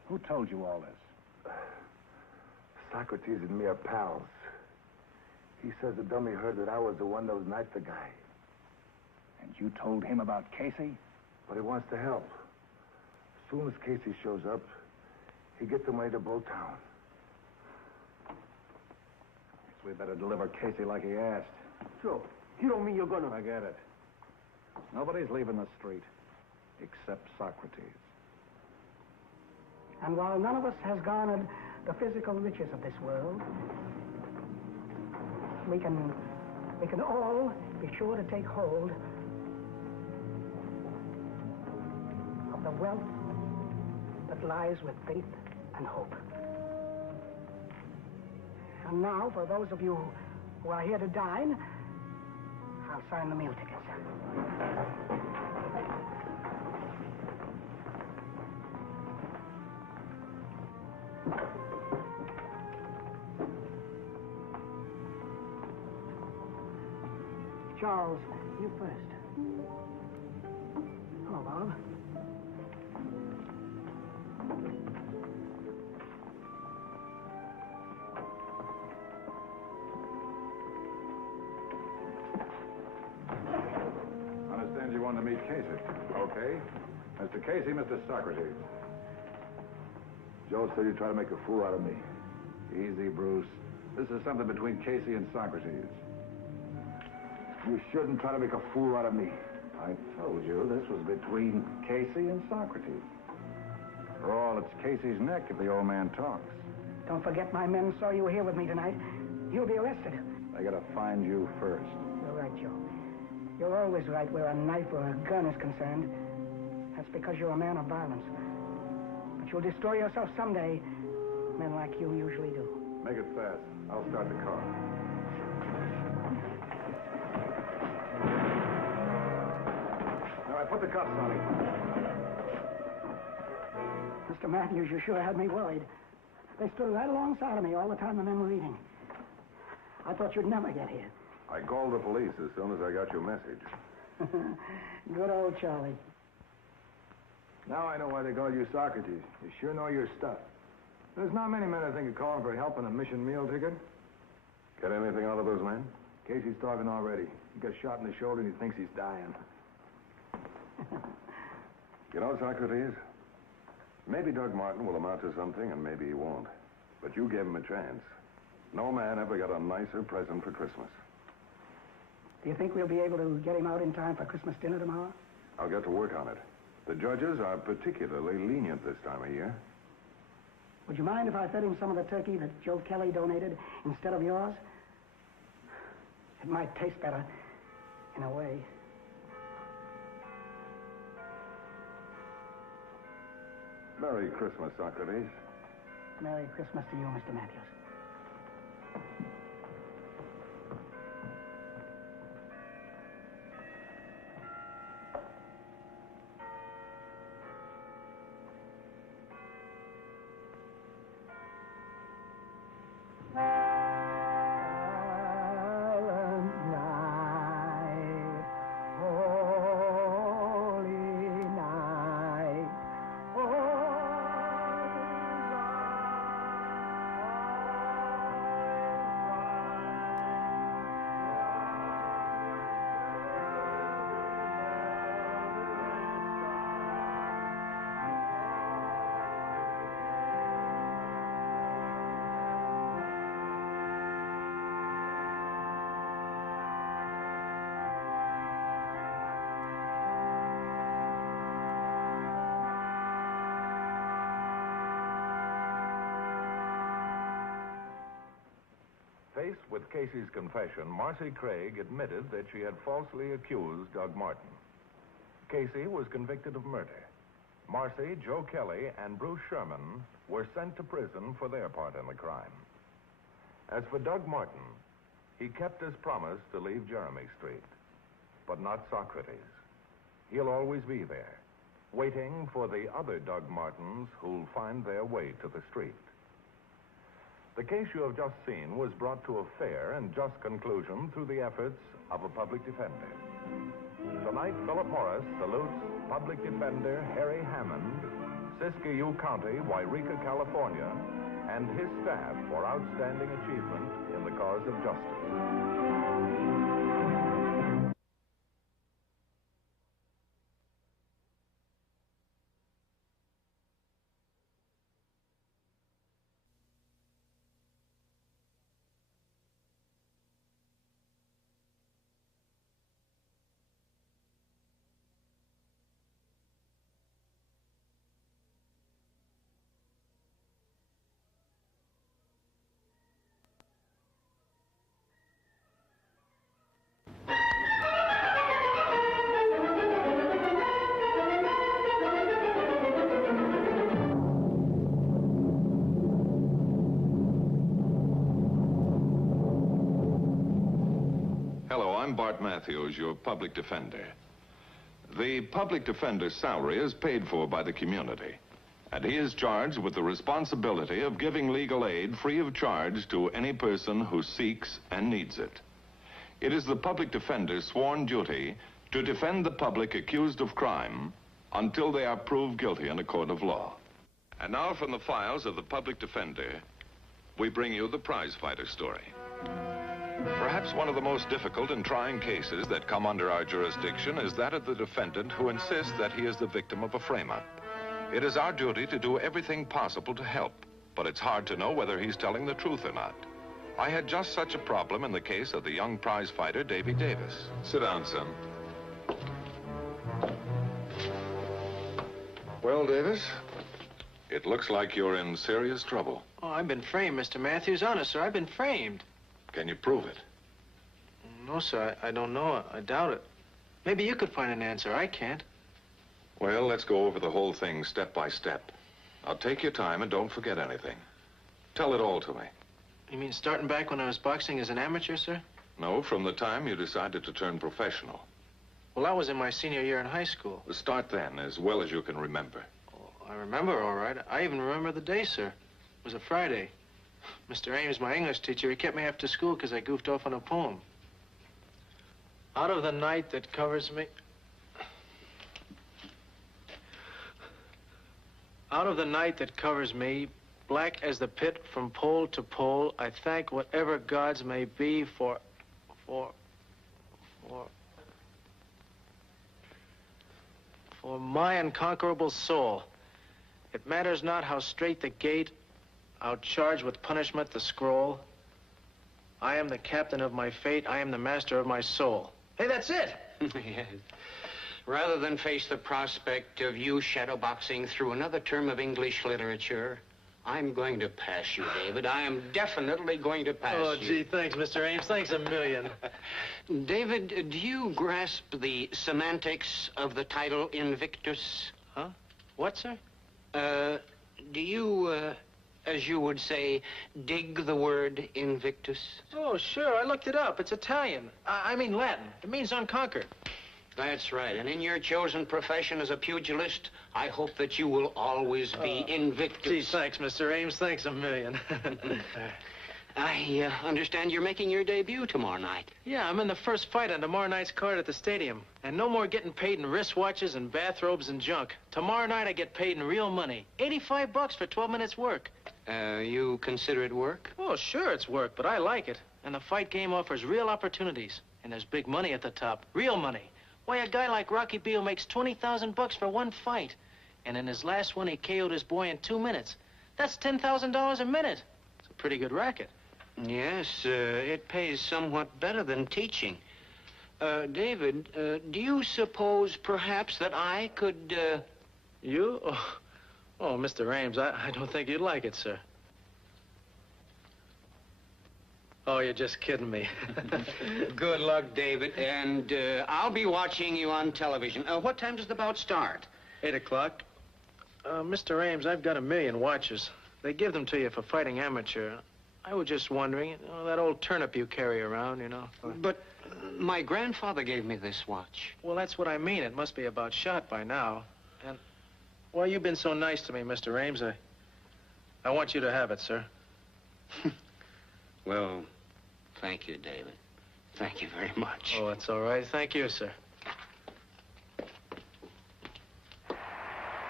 Who told you all this? Socrates and me are pals. He says the dummy heard that I was the one that was knifed the guy. And you told him about Casey? But he wants to help. As soon as Casey shows up, he gets the money to blow town. Guess we better deliver Casey like he asked. Joe, you don't mean you're gonna... I get it. Nobody's leaving the street, except Socrates. And while none of us has garnered the physical riches of this world, we can all be sure to take hold of the wealth that lies with faith and hope. And now, for those of you who are here to dine, I'll sign the meal tickets. Charles, you first. Hello, Bob. Understand you want to meet Casey. Okay. Mr. Casey, Mr. Socrates. Joe said he'd try to make a fool out of me. Easy, Bruce. This is something between Casey and Socrates. You shouldn't try to make a fool out of me. I told you this was between Casey and Socrates. For all, it's Casey's neck if the old man talks. Don't forget my men saw you here with me tonight. You'll be arrested. I gotta find you first. You're right, Joe. You're always right where a knife or a gun is concerned. That's because you're a man of violence. But you'll destroy yourself someday. Men like you usually do. Make it fast. I'll start the car. All right, put the cuffs on him. Mr. Matthews, you sure had me worried. They stood right alongside of me all the time the men were eating. I thought you'd never get here. I called the police as soon as I got your message. Good old Charlie. Now I know why they call you Socrates. You sure know your stuff. There's not many men I think of calling for help on a mission meal ticket. Get anything out of those men? Casey's talking already. He got shot in the shoulder and he thinks he's dying. You know, Socrates, maybe Doug Martin will amount to something and maybe he won't. But you gave him a chance. No man ever got a nicer present for Christmas. Do you think we'll be able to get him out in time for Christmas dinner tomorrow? I'll get to work on it. The judges are particularly lenient this time of year. Would you mind if I fed him some of the turkey that Joe Kelly donated instead of yours? It might taste better, in a way. Merry Christmas, Socrates. Merry Christmas to you, Mr. Matthews. Faced with Casey's confession, Marcy Craig admitted that she had falsely accused Doug Martin. Casey was convicted of murder. Marcy, Joe Kelly, and Bruce Sherman were sent to prison for their part in the crime. As for Doug Martin, he kept his promise to leave Jeremy Street, but not Socrates. He'll always be there, waiting for the other Doug Martins who'll find their way to the street. The case you have just seen was brought to a fair and just conclusion through the efforts of a public defender. Tonight, Philip Morris salutes Public Defender Harry Hammond, Siskiyou County, Wairika, California, and his staff for outstanding achievement in the cause of justice. Hello, I'm Bart Matthews, your public defender. The public defender's salary is paid for by the community, and he is charged with the responsibility of giving legal aid free of charge to any person who seeks and needs it. It is the public defender's sworn duty to defend the public accused of crime until they are proved guilty in a court of law. And now from the files of the public defender, we bring you the prizefighter story. Perhaps one of the most difficult and trying cases that come under our jurisdiction is that of the defendant who insists that he is the victim of a frame-up. It is our duty to do everything possible to help, but it's hard to know whether he's telling the truth or not. I had just such a problem in the case of the young prizefighter, Davy Davis. Sit down, son. Well, Davis, it looks like you're in serious trouble. Oh, I've been framed, Mr. Matthews. Honest, sir, I've been framed. Can you prove it? No, sir, I don't know. I doubt it. Maybe you could find an answer. I can't. Well, let's go over the whole thing step by step. Now, take your time and don't forget anything. Tell it all to me. You mean starting back when I was boxing as an amateur, sir? No, from the time you decided to turn professional. Well, that was in my senior year in high school. Start then, as well as you can remember. Oh, I remember, all right. I even remember the day, sir. It was a Friday. Mr. Ames, my English teacher, he kept me after school because I goofed off on a poem. Out of the night that covers me... Out of the night that covers me, black as the pit from pole to pole, I thank whatever gods may be for my unconquerable soul. It matters not how straight the gate, outcharged with punishment the scroll. I am the captain of my fate. I am the master of my soul. Hey, that's it. Yes. Rather than face the prospect of you shadowboxing through another term of English literature, I'm going to pass you, David. I am definitely going to pass you. Oh, gee, thanks, Mr. Ames. Thanks a million. David, do you grasp the semantics of the title Invictus? Huh? What, sir? Do you, as you would say, dig the word Invictus? Oh, sure. I looked it up. It's Italian. I mean Latin. It means unconquered. That's right. And in your chosen profession as a pugilist, I hope that you will always be invictus. Gee, thanks, Mr. Ames. Thanks a million. I understand you're making your debut tomorrow night. Yeah, I'm in the first fight on tomorrow night's card at the stadium. And no more getting paid in wristwatches and bathrobes and junk. Tomorrow night I get paid in real money. $85 for 12 minutes work. You consider it work? Oh, sure it's work, but I like it. And the fight game offers real opportunities. And there's big money at the top. Real money. Why, a guy like Rocky Beale makes $20,000 for one fight. And in his last one, he KO'd his boy in 2 minutes. That's $10,000 a minute. It's a pretty good racket. Yes, it pays somewhat better than teaching. David, do you suppose perhaps that I could, You? Oh, Mr. Ames, I don't think you'd like it, sir. Oh, you're just kidding me. Good luck, David. And I'll be watching you on television. What time does the bout start? 8 o'clock. Mr. Ames, I've got 1 million watches. They give them to you for fighting amateur. I was just wondering, that old turnip you carry around, But my grandfather gave me this watch. Well, that's what I mean. It must be about shot by now. And, well, you've been so nice to me, Mr. Ames. I want you to have it, sir. Well, thank you, David. Thank you very much. Oh, that's all right. Thank you, sir.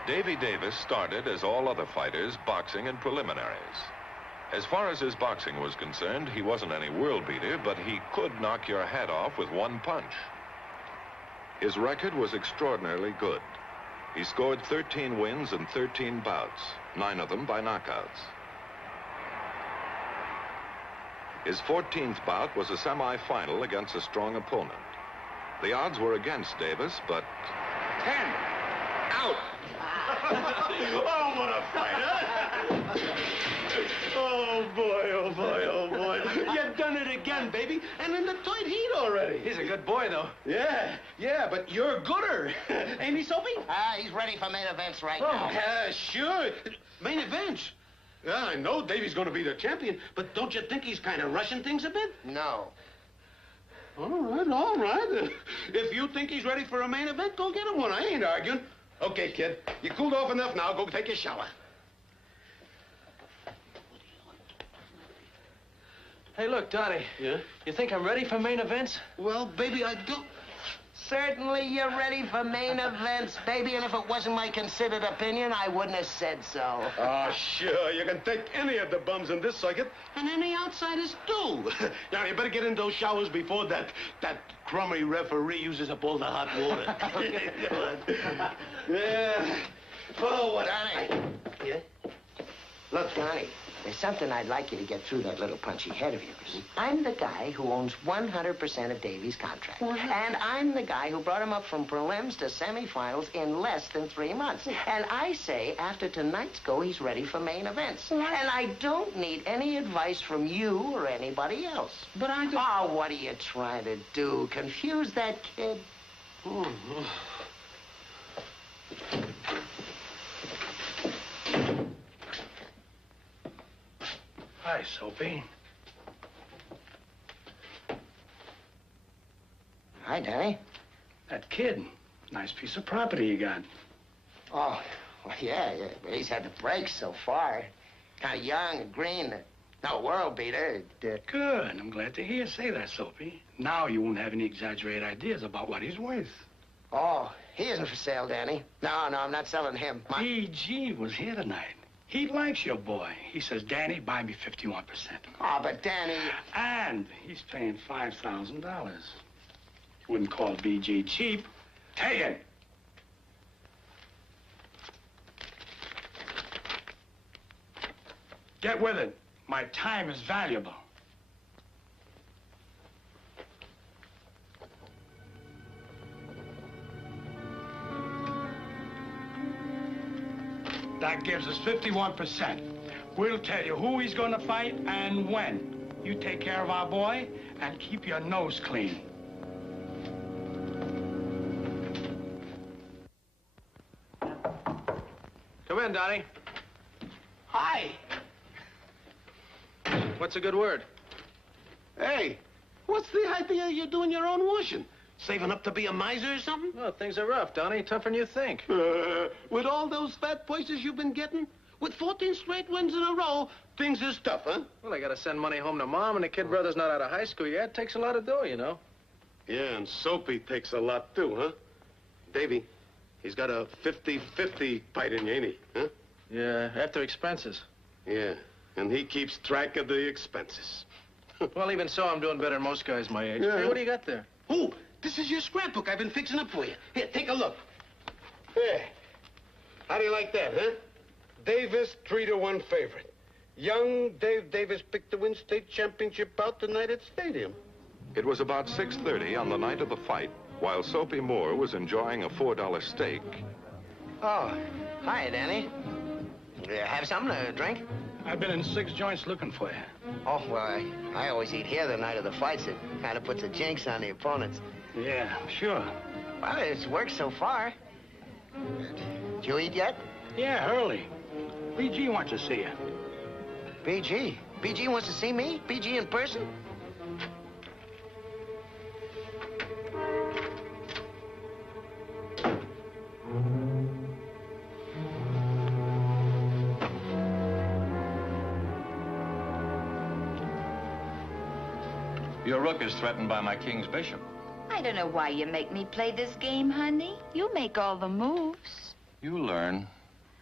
Davy Davis started, as all other fighters, boxing in preliminaries. As far as his boxing was concerned, he wasn't any world beater, but he could knock your head off with one punch. His record was extraordinarily good. He scored 13 wins in 13 bouts, 9 of them by knockouts. His 14th bout was a semi-final against a strong opponent. The odds were against Davis, but... 10. Out. Oh, what a fight, huh? Oh, boy, oh, boy, oh, boy. You've done it again, baby. And in the tight heat already. He's a good boy, though. Yeah, but you're gooder. Ain't he, Soapy? He's ready for main events right Oh, now. sure. Main events. Yeah, I know Davy's going to be the champion, but don't you think he's kind of rushing things a bit? No. All right. If you think he's ready for a main event, go get him one. I ain't arguing. Okay, kid. You cooled off enough now. Go take your shower. Hey, look, Donnie. Yeah? You think I'm ready for main events? Well, baby, I don't... Certainly you're ready for main events, baby, and if it wasn't my considered opinion, I wouldn't have said so. Oh, sure. You can take any of the bums in this circuit, and any outsiders, too. Now, you better get in those showers before that crummy referee uses up all the hot water. Yeah. Oh, what... Donnie. Yeah? Look, Donnie, there's something I'd like you to get through that little punchy head of yours. I'm the guy who owns 100% of Davy's contract. And I'm the guy who brought him up from prelims to semifinals in less than 3 months. And I say, after tonight's go, he's ready for main events. And I don't need any advice from you or anybody else. But I don't... Oh, what are you trying to do? Confuse that kid? Hi, Soapy. Hi, Danny. That kid. Nice piece of property you got. Oh, well, yeah. He's had the breaks so far. Kind of young and green. No world beater. Good. I'm glad to hear you say that, Soapy. Now you won't have any exaggerated ideas about what he's worth. Oh, he isn't for sale, Danny. No, I'm not selling him. B.G. was here tonight. He likes your boy. He says, Danny, buy me 51%. Oh, but Danny... And he's paying $5,000. You wouldn't call B.G. cheap. Take it. Get with it. My time is valuable. That gives us 51%. We'll tell you who he's going to fight and when. You take care of our boy and keep your nose clean. Come in, Donnie. Hi. What's a good word? Hey, what's the idea of you doing your own washing? Saving up to be a miser or something? Well, things are rough, Donnie. Tougher than you think. With all those fat purses you've been getting? With 14 straight wins in a row, things is tough, huh? Well, I gotta send money home to Mom, and the kid brother's not out of high school yet. It takes a lot of dough, you know. Yeah, and Soapy takes a lot, too, huh? Davy, he's got a 50-50 fight in you, ain't he? Huh? Yeah, after expenses. Yeah, and he keeps track of the expenses. Well, even so, I'm doing better than most guys my age. Yeah. Hey, what do you got there? Oh, this is your scrapbook I've been fixing up for you. Here, take a look. There. How do you like that, huh? Davis, 3-1 favorite. Young Dave Davis picked to win state championship bout tonight at Stadium. It was about 6:30 on the night of the fight, while Soapy Moore was enjoying a $4 steak. Oh, hi, Danny. Have something to drink? I've been in 6 joints looking for you. Oh, well, I always eat here the night of the fights. It kind of puts a jinx on the opponents. Yeah, sure. Well, it's worked so far. Did you eat yet? Yeah, early. B.G. wants to see you. B.G.? B.G. wants to see me? B.G. in person? Your rook is threatened by my king's bishop. I don't know why you make me play this game, honey. You make all the moves. You learn.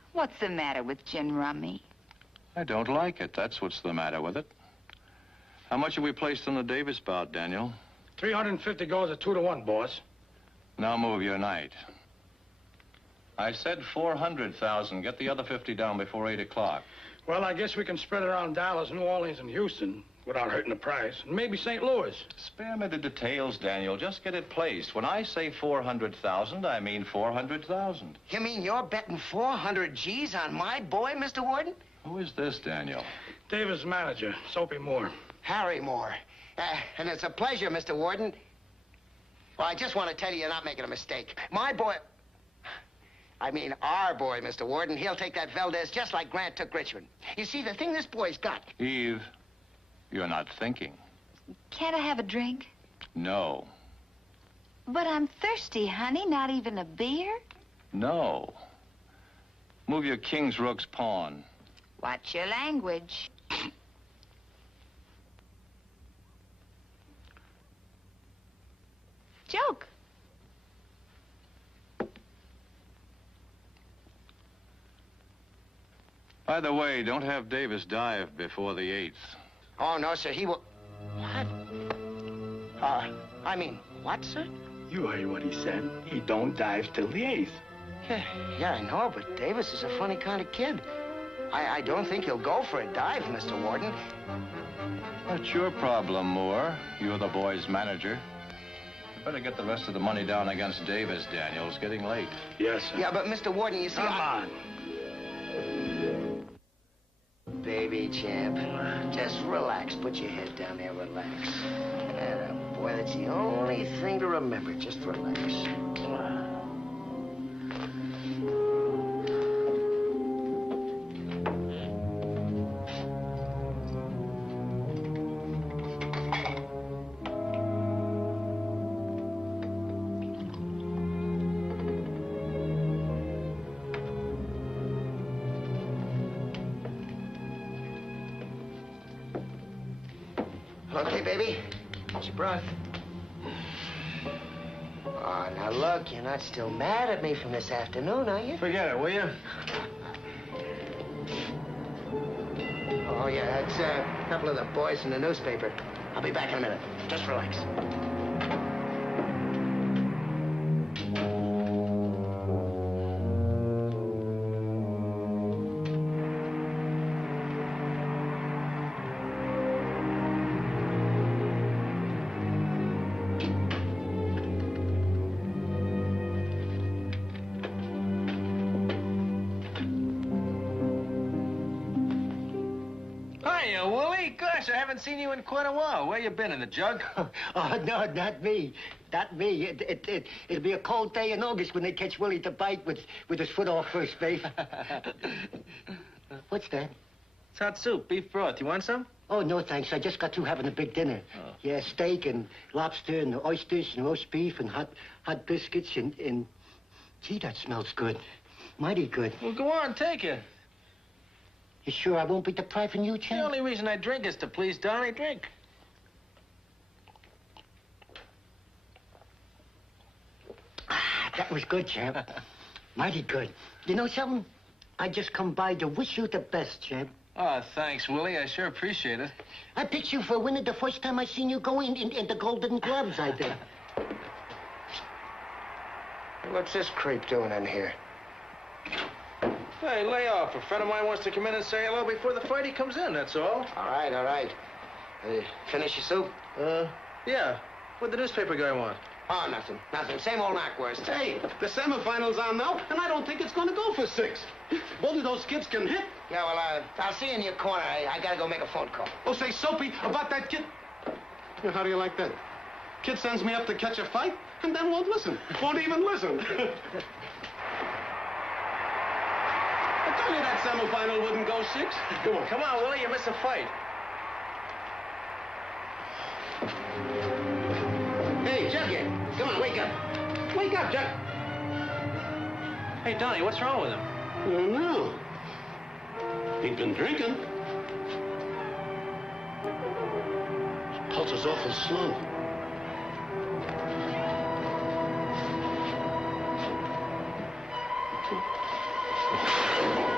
What's the matter with gin rummy? I don't like it. That's what's the matter with it. How much have we placed on the Davis bout, Daniel? 350 goes at 2-1, boss. Now move your night. I said 400,000. Get the other 50 down before 8 o'clock. Well, I guess we can spread it around Dallas, New Orleans, and Houston without hurting the price. And maybe St. Louis. Spare me the details, Daniel. Just get it placed. When I say 400,000, I mean 400,000. You mean you're betting 400 G's on my boy, Mr. Warden? Who is this, Daniel? Davis' manager, Soapy Moore. Harry Moore. And it's a pleasure, Mr. Warden. Well, I just want to tell you you're not making a mistake. My boy... I mean, our boy, Mr. Warden. He'll take that Valdez just like Grant took Richmond. You see, the thing this boy's got... Eve, you're not thinking. Can't I have a drink? No. But I'm thirsty, honey. Not even a beer? No. Move your king's rook's pawn. Watch your language. Joke. By the way, don't have Davis dive before the 8th. Oh, no, sir. He will... What? I mean, what, sir? You heard what he said. He don't dive till the 8th. Yeah, I know, but Davis is a funny kind of kid. I don't think he'll go for a dive, Mr. Warden. That's your problem, Moore. You're the boy's manager. You better get the rest of the money down against Davis, Daniel. It's getting late. Yes, sir. Yeah, but Mr. Warden, you see... Come on. Baby champ, just relax. Put your head down there, relax. And, boy, that's the only thing to remember. Just relax. Okay, baby? What's your breath? Oh, now look, you're not still mad at me from this afternoon, are you? Forget it, will you? Oh, yeah, that's a couple of the boys in the newspaper. I'll be back in a minute. Just relax. Hiya, Willie. Gosh, I haven't seen you in quite a while. Where you been, in the jug? Oh, no, not me. Not me. It'll be a cold day in August when they catch Willie to bite with his foot off first base. What's that? It's hot soup, beef broth. You want some? Oh, no, thanks. I just got through having a big dinner. Oh. Yeah, steak and lobster and oysters and roast beef and hot biscuits and... Gee, that smells good. Mighty good. Well, go on, take it. You sure I won't be depriving you, champ? The only reason I drink is to please Donnie. Drink. That was good, champ. Mighty good. You know something? I just come by to wish you the best, champ. Oh, thanks, Willie. I sure appreciate it. I picked you for winner the first time I seen you go in the Golden Gloves, I think. What's this creep doing in here? Hey, lay off. A friend of mine wants to come in and say hello before the fight. He comes in, that's all. All right, all right. Finish your soup? Yeah. What'd the newspaper guy want? Oh, nothing. Same old knockwurst. Hey, the semifinal's on now, and I don't think it's going to go for 6. Both of those kids can hit. Yeah, well, I'll see you in your corner. I gotta go make a phone call. Oh, say, Soapy, about that kid... Yeah, how do you like that? Kid sends me up to catch a fight, and then won't listen. Won't even listen. I told you that semifinal wouldn't go 6. Come on. Come on, Willie. You missed a fight. Hey, Jughead. Come on, wake up. Wake up, Jug. Hey, Donnie, what's wrong with him? I don't know. He's been drinking. His pulse is awful slow.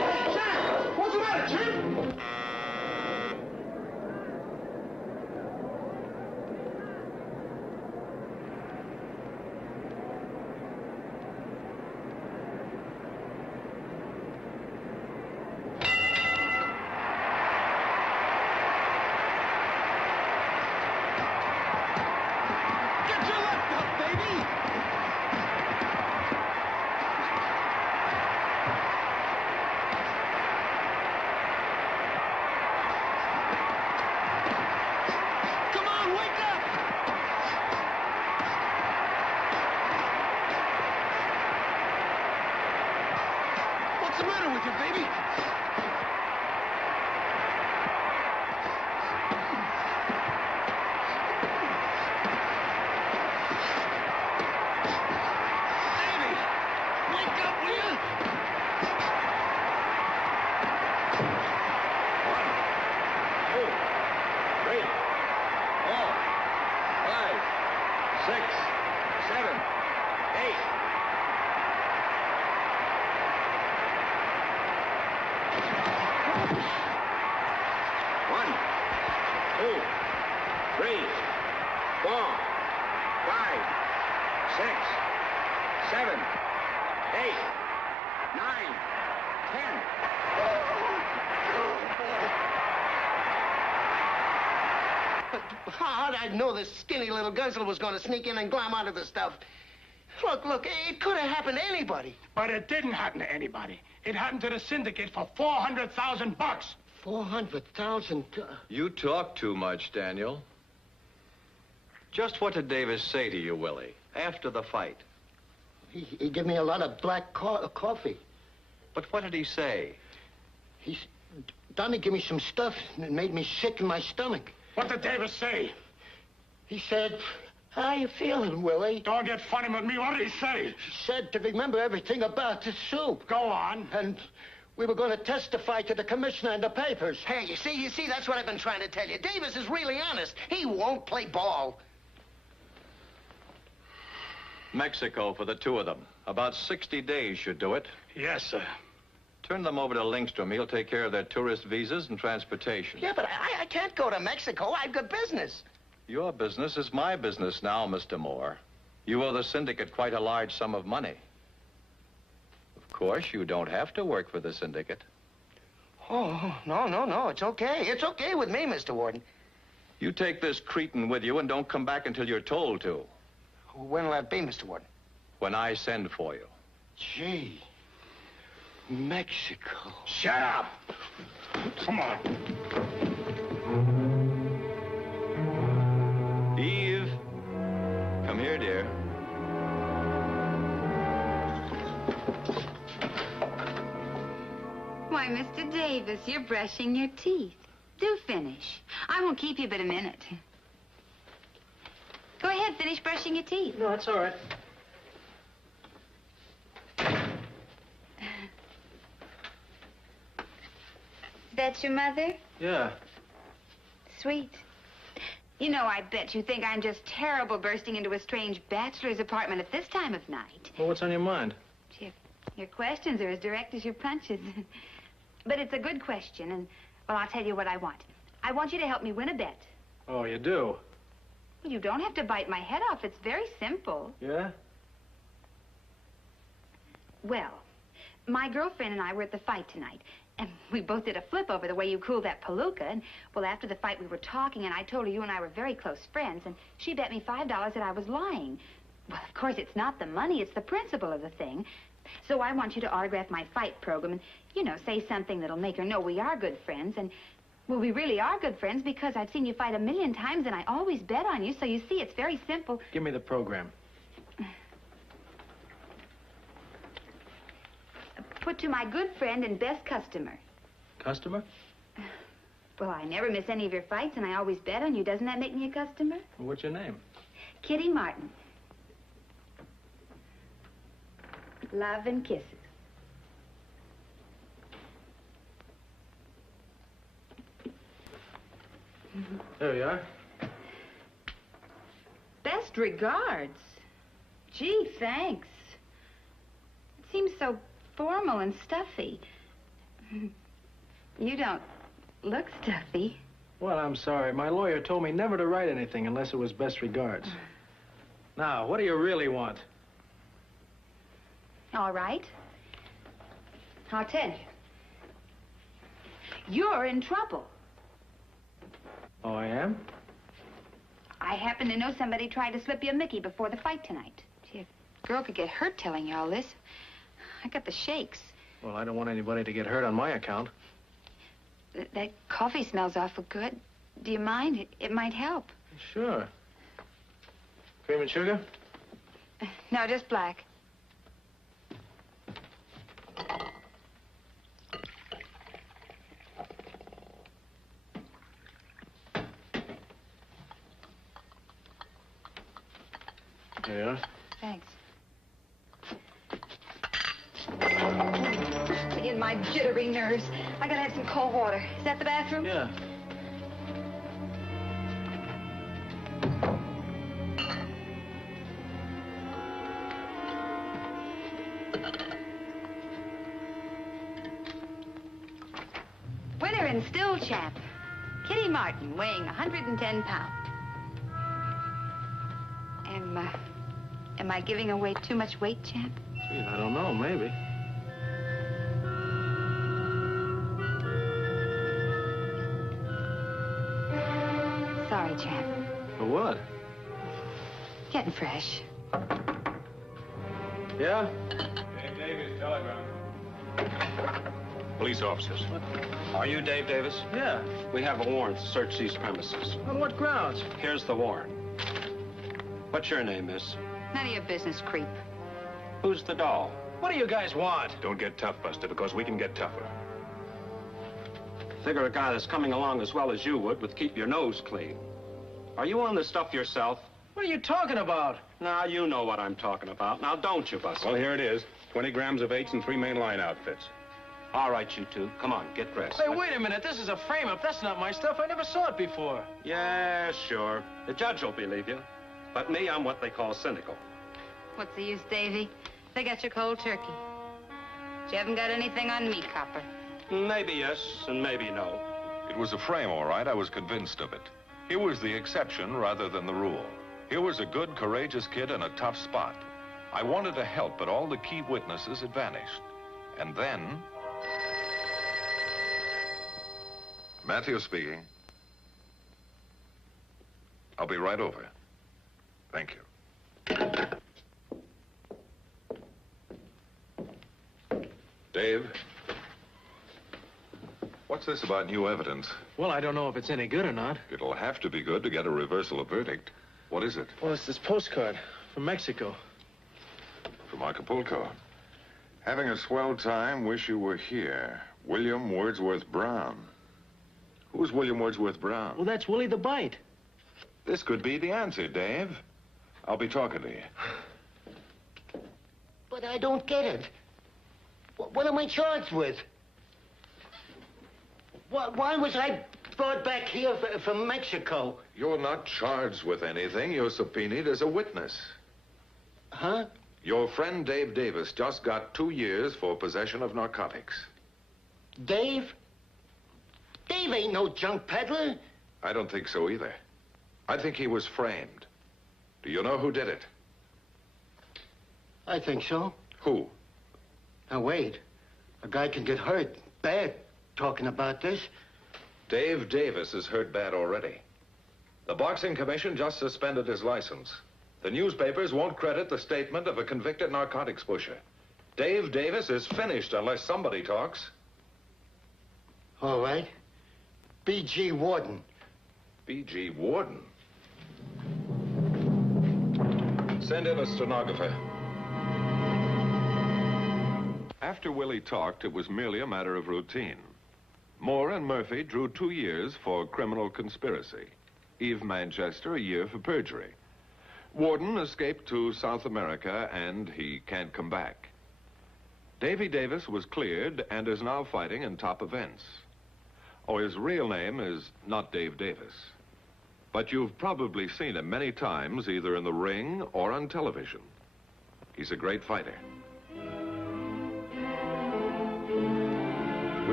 touch him! What's the matter with you, baby? Davy! Wake up, will you? 1, 2, 3, 4, 5, 6, 7, 8. One, 2, 3, 4, 5, 6, 7, 8, 9, 10. How'd I know this skinny little guzzler was going to sneak in and glom onto the stuff? Look, it could have happened to anybody. But it didn't happen to anybody. It happened to the syndicate for $400,000. 400,000? You talk too much, Daniel. Just what did Davis say to you, Willie, after the fight? He gave me a lot of black coffee. But what did he say? Donnie gave me some stuff and it made me sick in my stomach. What did Davis say? He said, how you feeling, Willie? Don't get funny with me. What did he say? He said to remember everything about the soup. Go on. And we were going to testify to the commissioner and the papers. Hey, you see, that's what I've been trying to tell you. Davis is really honest. He won't play ball. Mexico for the two of them. About 60 days should do it. Yes, sir. Turn them over to Lindstrom. He'll take care of their tourist visas and transportation. Yeah, but I can't go to Mexico. I've got business. Your business is my business now, Mr. Moore. You owe the syndicate quite a large sum of money. Of course, you don't have to work for the syndicate. Oh, no. It's okay. It's okay with me, Mr. Warden. You take this cretin with you and don't come back until you're told to. When will that be, Mr. Warden? When I send for you. Gee, Mexico. Shut up. Come on. Eve, come here, dear. Why, Mr. Davis, you're brushing your teeth. Do finish. I won't keep you but a minute. Go ahead, finish brushing your teeth. No, it's all right. That's your mother? Yeah. Sweet. You know, I bet you think I'm just terrible bursting into a strange bachelor's apartment at this time of night. Well, what's on your mind? Your questions are as direct as your punches. But it's a good question, and, well, I'll tell you what I want. I want you to help me win a bet. Oh, you do? Well, you don't have to bite my head off. It's very simple. Yeah? Well, my girlfriend and I were at the fight tonight, and we both did a flip over the way you cooled that palooka. And, well, after the fight, we were talking, and I told her you and I were very close friends, and she bet me $5 that I was lying. Well, of course, it's not the money, it's the principle of the thing. So I want you to autograph my fight program and, you know, say something that'll make her know we are good friends. And, well, we really are good friends because I've seen you fight a million times, and I always bet on you. So you see, it's very simple. Give me the program. Put to my good friend and best customer. Customer? Well, I never miss any of your fights, and I always bet on you. Doesn't that make me a customer? Well, what's your name? Kitty Martin. Love and kisses. There you are. Best regards. Gee, thanks. It seems so formal and stuffy. You don't look stuffy. Well, I'm sorry. My lawyer told me never to write anything unless it was best regards. Now, what do you really want? All right. I'll tell you. You're in trouble. Oh, I am? I happen to know somebody tried to slip you a Mickey before the fight tonight. Gee, a girl could get hurt telling you all this. I got the shakes. Well, I don't want anybody to get hurt on my account. That coffee smells awful good. Do you mind? It might help. Sure. Cream and sugar? No, just black. There you are. Thanks. In my jittery nerves. I gotta have some cold water. Is that the bathroom? Yeah. Winner and still champ. Kitty Martin, weighing 110 pounds. Am I giving away too much weight, champ? Gee, I don't know, maybe. Sorry, champ. For what? Getting fresh. Yeah? Dave Davis, telegram. Police officers. Are you Dave Davis? Yeah. We have a warrant to search these premises. On what grounds? Here's the warrant. What's your name, miss? None of your business, creep. Who's the doll? What do you guys want? Don't get tough, Buster, because we can get tougher. Figure a guy that's coming along as well as you would keep your nose clean. Are you on this stuff yourself? What are you talking about? Now, you know what I'm talking about. Now, don't you, Buster? Well, here it is. 20 grams of H and 3 mainline outfits. All right, you two. Come on, get dressed. Hey, wait a minute. This is a frame-up. That's not my stuff. I never saw it before. Yeah, sure. The judge will believe you. But me, I'm what they call cynical. What's the use, Davy? They got your cold turkey. You haven't got anything on me, copper. Maybe yes, and maybe no. It was a frame, all right. I was convinced of it. Here was the exception rather than the rule. Here was a good, courageous kid in a tough spot. I wanted to help, but all the key witnesses had vanished. And then... Matthew speaking. I'll be right over. Thank you. Dave? What's this about new evidence? Well, I don't know if it's any good or not. It'll have to be good to get a reversal of verdict. What is it? Well, it's this postcard from Mexico. From Acapulco. Having a swell time, wish you were here. William Wordsworth Brown. Who's William Wordsworth Brown? Well, that's Willie the Bite. This could be the answer, Dave. I'll be talking to you. But I don't get it. What am I charged with? Why was I brought back here from Mexico? You're not charged with anything. You're subpoenaed as a witness. Huh? Your friend Dave Davis just got 2 years for possession of narcotics. Dave? Dave ain't no junk peddler. I don't think so either. I think he was framed. Do you know who did it? I think so. Who? Now, wait. A guy can get hurt bad talking about this. Dave Davis is hurt bad already. The Boxing Commission just suspended his license. The newspapers won't credit the statement of a convicted narcotics pusher. Dave Davis is finished unless somebody talks. All right. B.G. Warden. B.G. Warden? Send in a stenographer. After Willie talked, it was merely a matter of routine. Moore and Murphy drew 2 years for criminal conspiracy. Eve Manchester, a year for perjury. Warden escaped to South America, and he can't come back. Davy Davis was cleared and is now fighting in top events. Oh, his real name is not Dave Davis. But you've probably seen him many times, either in the ring or on television. He's a great fighter. We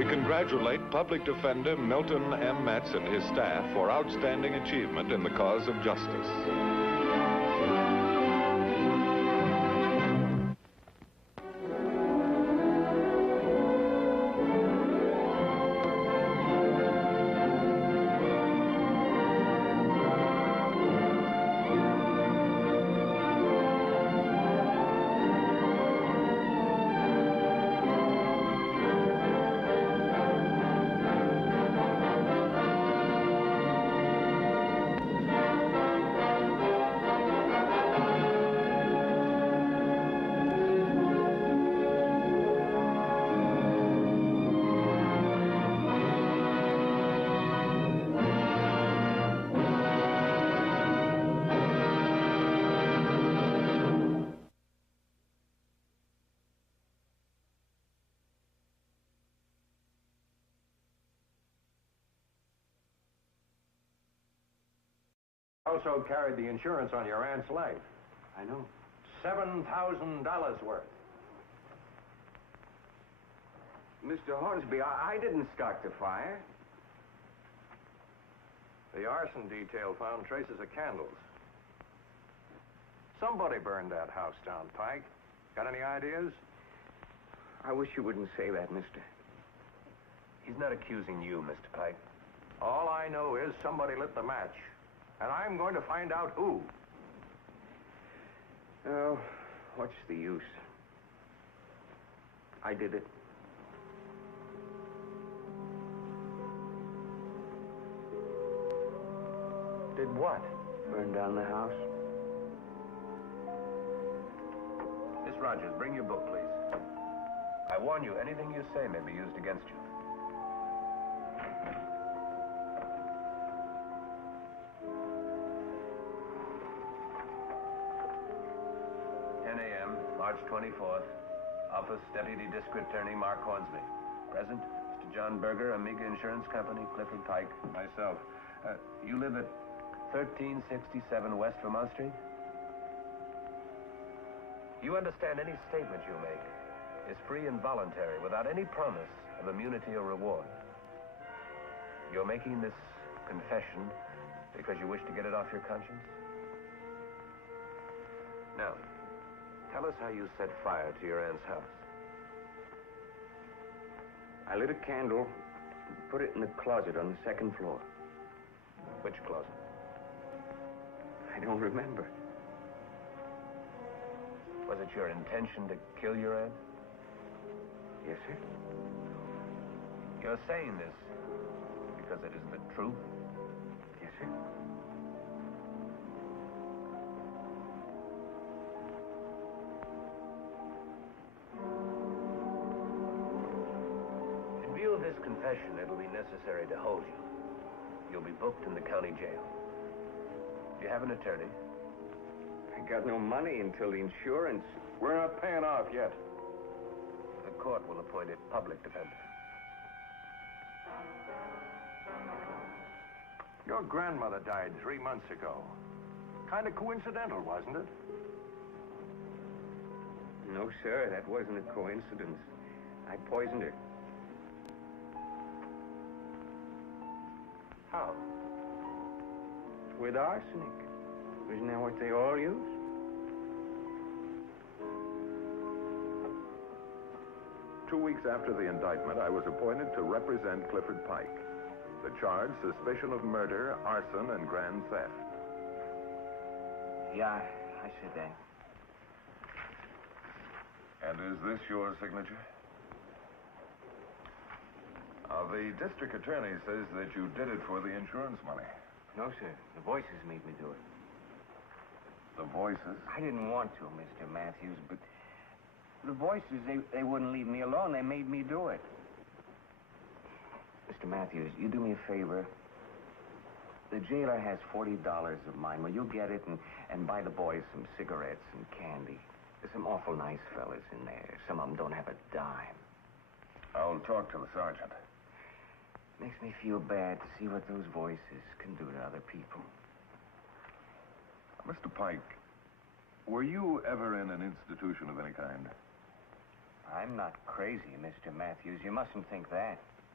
congratulate Public Defender Milton M. Metz and his staff for outstanding achievement in the cause of justice. Also carried the insurance on your aunt's life. I know. $7,000 worth. Mr. Hornsby, I didn't start the fire. The arson detail found traces of candles. Somebody burned that house down, Pike. Got any ideas? I wish you wouldn't say that, mister. He's not accusing you, Mr. Pike. All I know is somebody lit the match. And I'm going to find out who. Oh, what's the use? I did it. Did what? Burn down the house. Miss Rogers, bring your book, please. I warn you, anything you say may be used against you. 10 a.m., March 24th. Office Deputy District Attorney Mark Hornsby. Present, Mr. John Berger, Amiga Insurance Company, Clifford Pike. Myself. You live at 1367 West Vermont Street? You understand any statement you make is free and voluntary without any promise of immunity or reward. You're making this confession because you wish to get it off your conscience? Now, tell us how you set fire to your aunt's house. I lit a candle and put it in the closet on the second floor. Which closet? I don't remember. Was it your intention to kill your aunt? Yes, sir. You're saying this because it isn't the truth? Yes, sir. In view of this confession, it'll be necessary to hold you. You'll be booked in the county jail. Do you have an attorney? I got no money until the insurance. We're not paying off yet. The court will appoint a public defender. Your grandmother died 3 months ago. Kind of coincidental, wasn't it? No, sir, that wasn't a coincidence. I poisoned her. How? With arsenic. Isn't that what they all use? Two weeks after the indictment, I was appointed to represent Clifford Pike. The charge, suspicion of murder, arson, and grand theft. Yeah, I said that. And is this your signature? The district attorney says that you did it for the insurance money. No, sir. The voices made me do it. The voices? I didn't want to, Mr. Matthews, but the voices, they wouldn't leave me alone. They made me do it. Mr. Matthews, you do me a favor. The jailer has $40 of mine. Well, you get it and buy the boys some cigarettes and candy. There's some awful nice fellas in there. Some of them don't have a dime. I'll talk to the sergeant. Makes me feel bad to see what those voices can do to other people. Mr. Pike, were you ever in an institution of any kind? I'm not crazy, Mr. Matthews. You mustn't think that.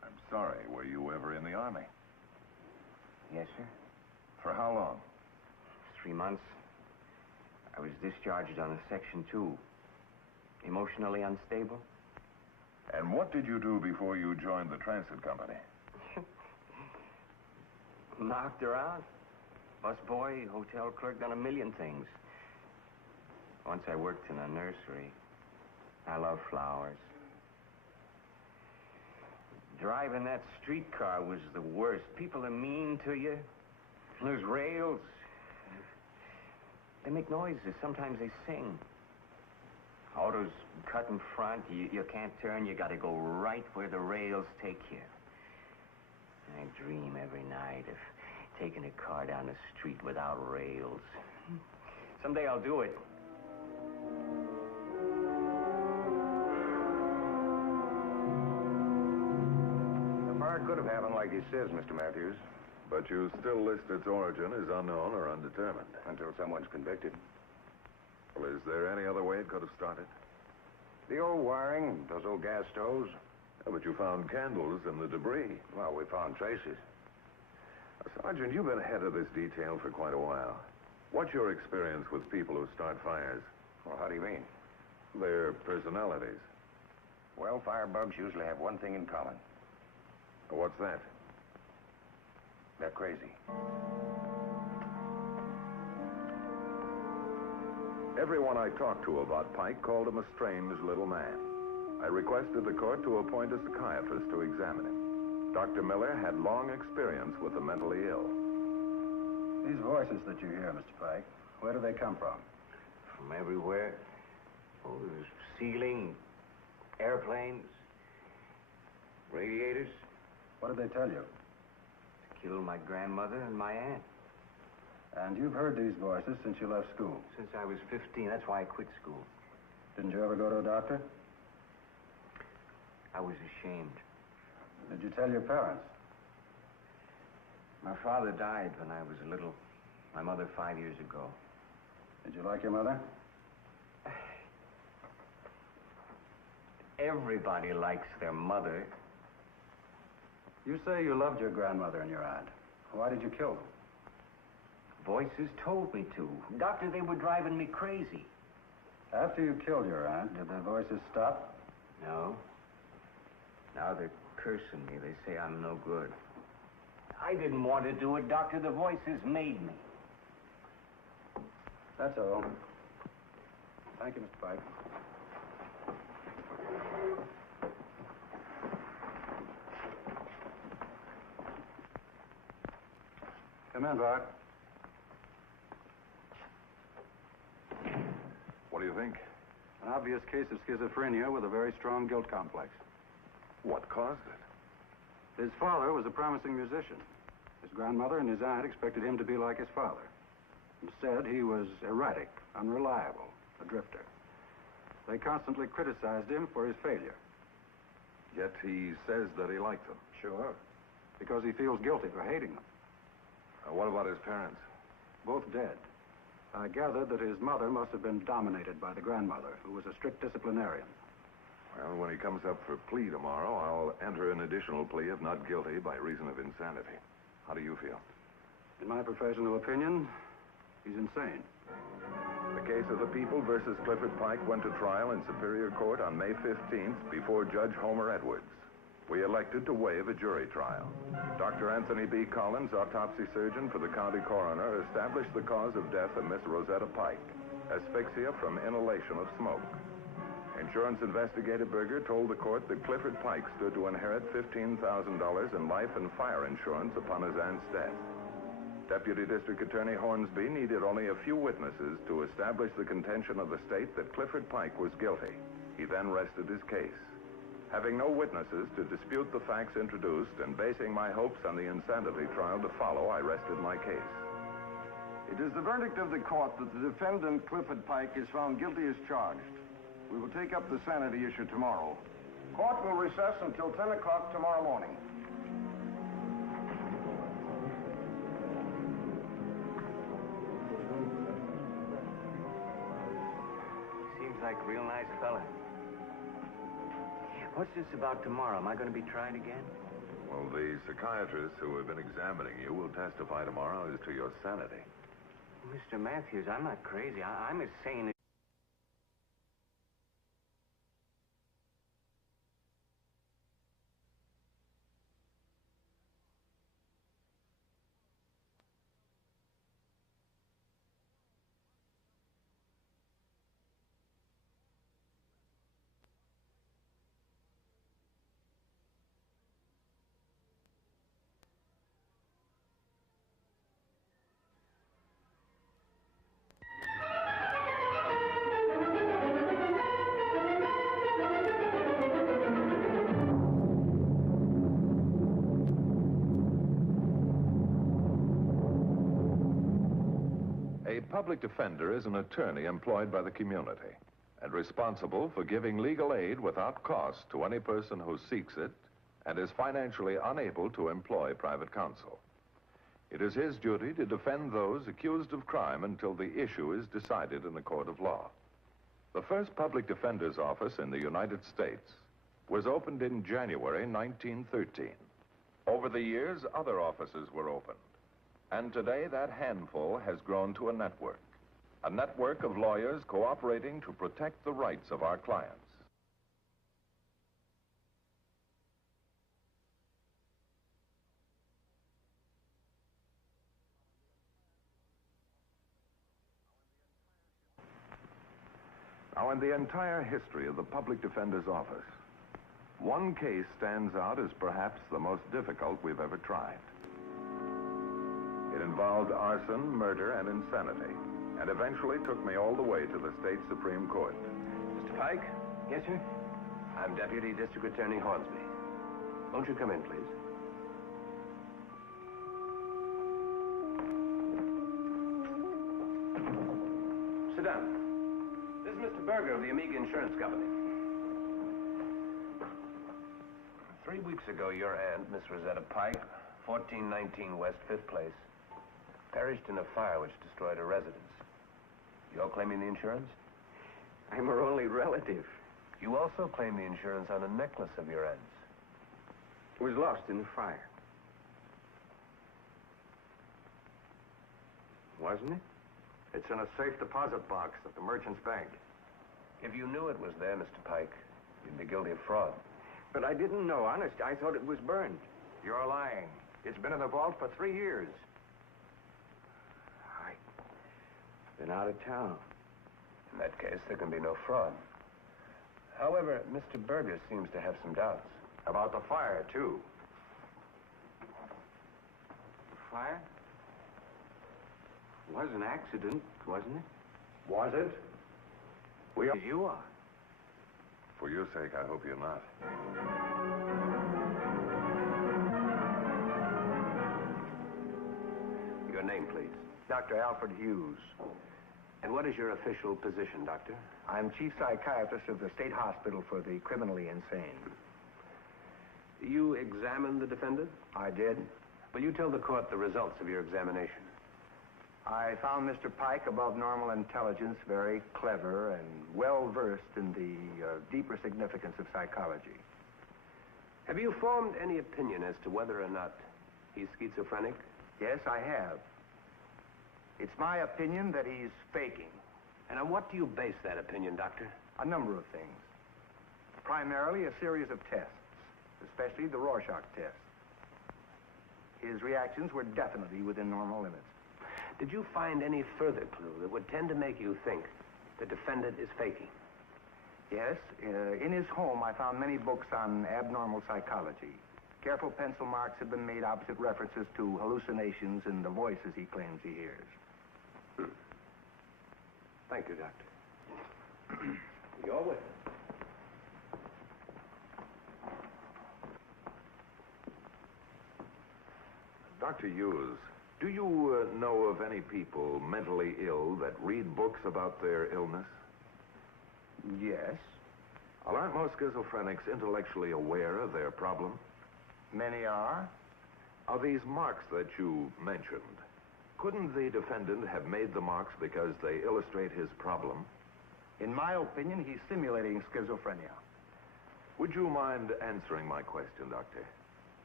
I'm sorry. Were you ever in the Army? Yes, sir. For how long? 3 months. I was discharged on a Section 2. Emotionally unstable. And what did you do before you joined the transit company? Knocked around. Busboy, hotel clerk, done a million things. Once I worked in a nursery. I love flowers. Driving that streetcar was the worst. People are mean to you. There's rails. They make noises. Sometimes they sing. Autos cut in front. You can't turn. You got to go right where the rails take you. I dream every night of taking a car down the street without rails. Someday I'll do it. The fire could have happened like he says, Mr. Matthews. But you still list its origin as unknown or undetermined. Until someone's convicted. Well, is there any other way it could have started? The old wiring, those old gas stoves. Yeah, but you found candles in the debris. Well, we found traces. Sergeant, you've been head of this detail for quite a while. What's your experience with people who start fires? Well, how do you mean? Their personalities. Well, firebugs usually have one thing in common. What's that? They're crazy. Everyone I talked to about Pike called him a strange little man. I requested the court to appoint a psychiatrist to examine him. Dr. Miller had long experience with the mentally ill. These voices that you hear, Mr. Pike, where do they come from? From everywhere. Oh, there's ceiling, airplanes, radiators. What did they tell you? Killed my grandmother and my aunt. And you've heard these voices since you left school? Since I was 15. That's why I quit school. Didn't you ever go to a doctor? I was ashamed. Did you tell your parents? My father died when I was little. My mother 5 years ago. Did you like your mother? Everybody likes their mother. You say you loved your grandmother and your aunt. Why did you kill them? Voices told me to. Doctor, they were driving me crazy. After you killed your aunt, did the voices stop? No. Now they're cursing me. They say I'm no good. I didn't want to do it, Doctor. The voices made me. That's all. Thank you, Mr. Pike. Come in, Bart. What do you think? An obvious case of schizophrenia with a very strong guilt complex. What caused it? His father was a promising musician. His grandmother and his aunt expected him to be like his father. Instead, he was erratic, unreliable, a drifter. They constantly criticized him for his failure. Yet he says that he liked them. Sure. Because he feels guilty for hating them. What about his parents? Both dead. I gathered that his mother must have been dominated by the grandmother, who was a strict disciplinarian. Well, when he comes up for plea tomorrow, I'll enter an additional plea of not guilty by reason of insanity. How do you feel? In my professional opinion, he's insane. The case of the People versus Clifford Pike went to trial in Superior Court on May 15th before Judge Homer Edwards. We elected to waive a jury trial. Dr. Anthony B. Collins, autopsy surgeon for the county coroner, established the cause of death of Miss Rosetta Pike, asphyxia from inhalation of smoke. Insurance investigator Berger told the court that Clifford Pike stood to inherit $15,000 in life and fire insurance upon his aunt's death. Deputy District Attorney Hornsby needed only a few witnesses to establish the contention of the state that Clifford Pike was guilty. He then rested his case. Having no witnesses to dispute the facts introduced and basing my hopes on the insanity trial to follow, I rested my case. It is the verdict of the court that the defendant, Clifford Pike, is found guilty as charged. We will take up the sanity issue tomorrow. Court will recess until 10 o'clock tomorrow morning. Seems like a real nice fella. What's this about tomorrow? Am I going to be tried again? Well, the psychiatrists who have been examining you will testify tomorrow as to your sanity. Mr. Matthews, I'm not crazy. I'm as sane as... A public defender is an attorney employed by the community and responsible for giving legal aid without cost to any person who seeks it and is financially unable to employ private counsel. It is his duty to defend those accused of crime until the issue is decided in a court of law. The first public defender's office in the United States was opened in January 1913. Over the years, other offices were opened. And today, that handful has grown to a network of lawyers cooperating to protect the rights of our clients. Now, in the entire history of the Public Defender's Office, one case stands out as perhaps the most difficult we've ever tried. It involved arson, murder, and insanity, and eventually took me all the way to the state Supreme Court. Mr. Pike? Yes, sir? I'm Deputy District Attorney Hornsby. Won't you come in, please? Sit down. This is Mr. Berger of the Amiga Insurance Company. 3 weeks ago, your aunt, Miss Rosetta Pike, 1419 West 5th Place, perished in a fire which destroyed her residence. You're claiming the insurance? I'm her only relative. You also claim the insurance on a necklace of your aunt's. It was lost in the fire. Wasn't it? It's in a safe deposit box at the Merchant's Bank. If you knew it was there, Mr. Pike, you'd be guilty of fraud. But I didn't know, honest. I thought it was burned. You're lying. It's been in the vault for 3 years. Been out of town. In that case, there can be no fraud. However, Mr. Berger seems to have some doubts. About the fire, too. Fire? It was an accident, wasn't it? Was it? You are. For your sake, I hope you're not. Your name, please. Dr. Alfred Hughes. And what is your official position, Doctor? I'm chief psychiatrist of the State Hospital for the Criminally Insane. You examined the defendant? I did. Will you tell the court the results of your examination? I found Mr. Pike above normal intelligence, very clever, and well-versed in the deeper significance of psychology. Have you formed any opinion as to whether or not he's schizophrenic? Yes, I have. It's my opinion that he's faking. And on what do you base that opinion, Doctor? A number of things. Primarily a series of tests, especially the Rorschach test. His reactions were definitely within normal limits. Did you find any further clue that would tend to make you think the defendant is faking? Yes. In his home, I found many books on abnormal psychology. Careful pencil marks have been made opposite references to hallucinations and the voices he claims he hears. Thank you, Doctor. You're with us. Dr. Hughes, do you know of any people mentally ill that read books about their illness? Yes. Well, aren't most schizophrenics intellectually aware of their problem? Many are. Are these marks that you mentioned, couldn't the defendant have made the marks because they illustrate his problem? In my opinion, he's simulating schizophrenia. Would you mind answering my question, Doctor?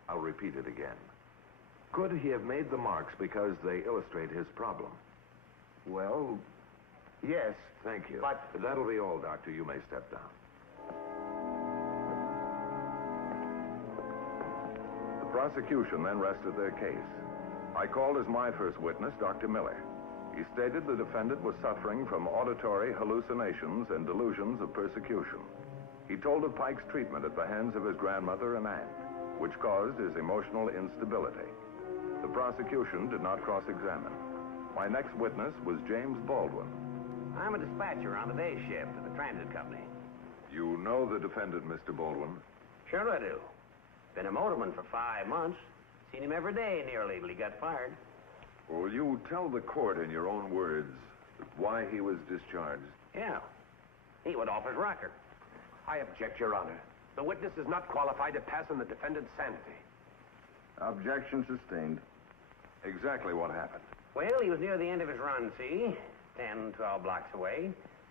I'll repeat it again. Could he have made the marks because they illustrate his problem? Well, yes. Thank you. But... That'll be all, Doctor. You may step down. The prosecution then rested their case. I called as my first witness Dr. Miller. He stated the defendant was suffering from auditory hallucinations and delusions of persecution. He told of Pike's treatment at the hands of his grandmother and aunt, which caused his emotional instability. The prosecution did not cross-examine. My next witness was James Baldwin. I'm a dispatcher on the day shift at the transit company. You know the defendant, Mr. Baldwin? Sure I do. Been a motorman for 5 months. Seen him every day nearly till he got fired. Will you tell the court in your own words why he was discharged? Yeah. He went off his rocker. I object, Your Honor. The witness is not qualified to pass on the defendant's sanity. Objection sustained. Exactly what happened? Well, he was near the end of his run, see? 10, 12 blocks away.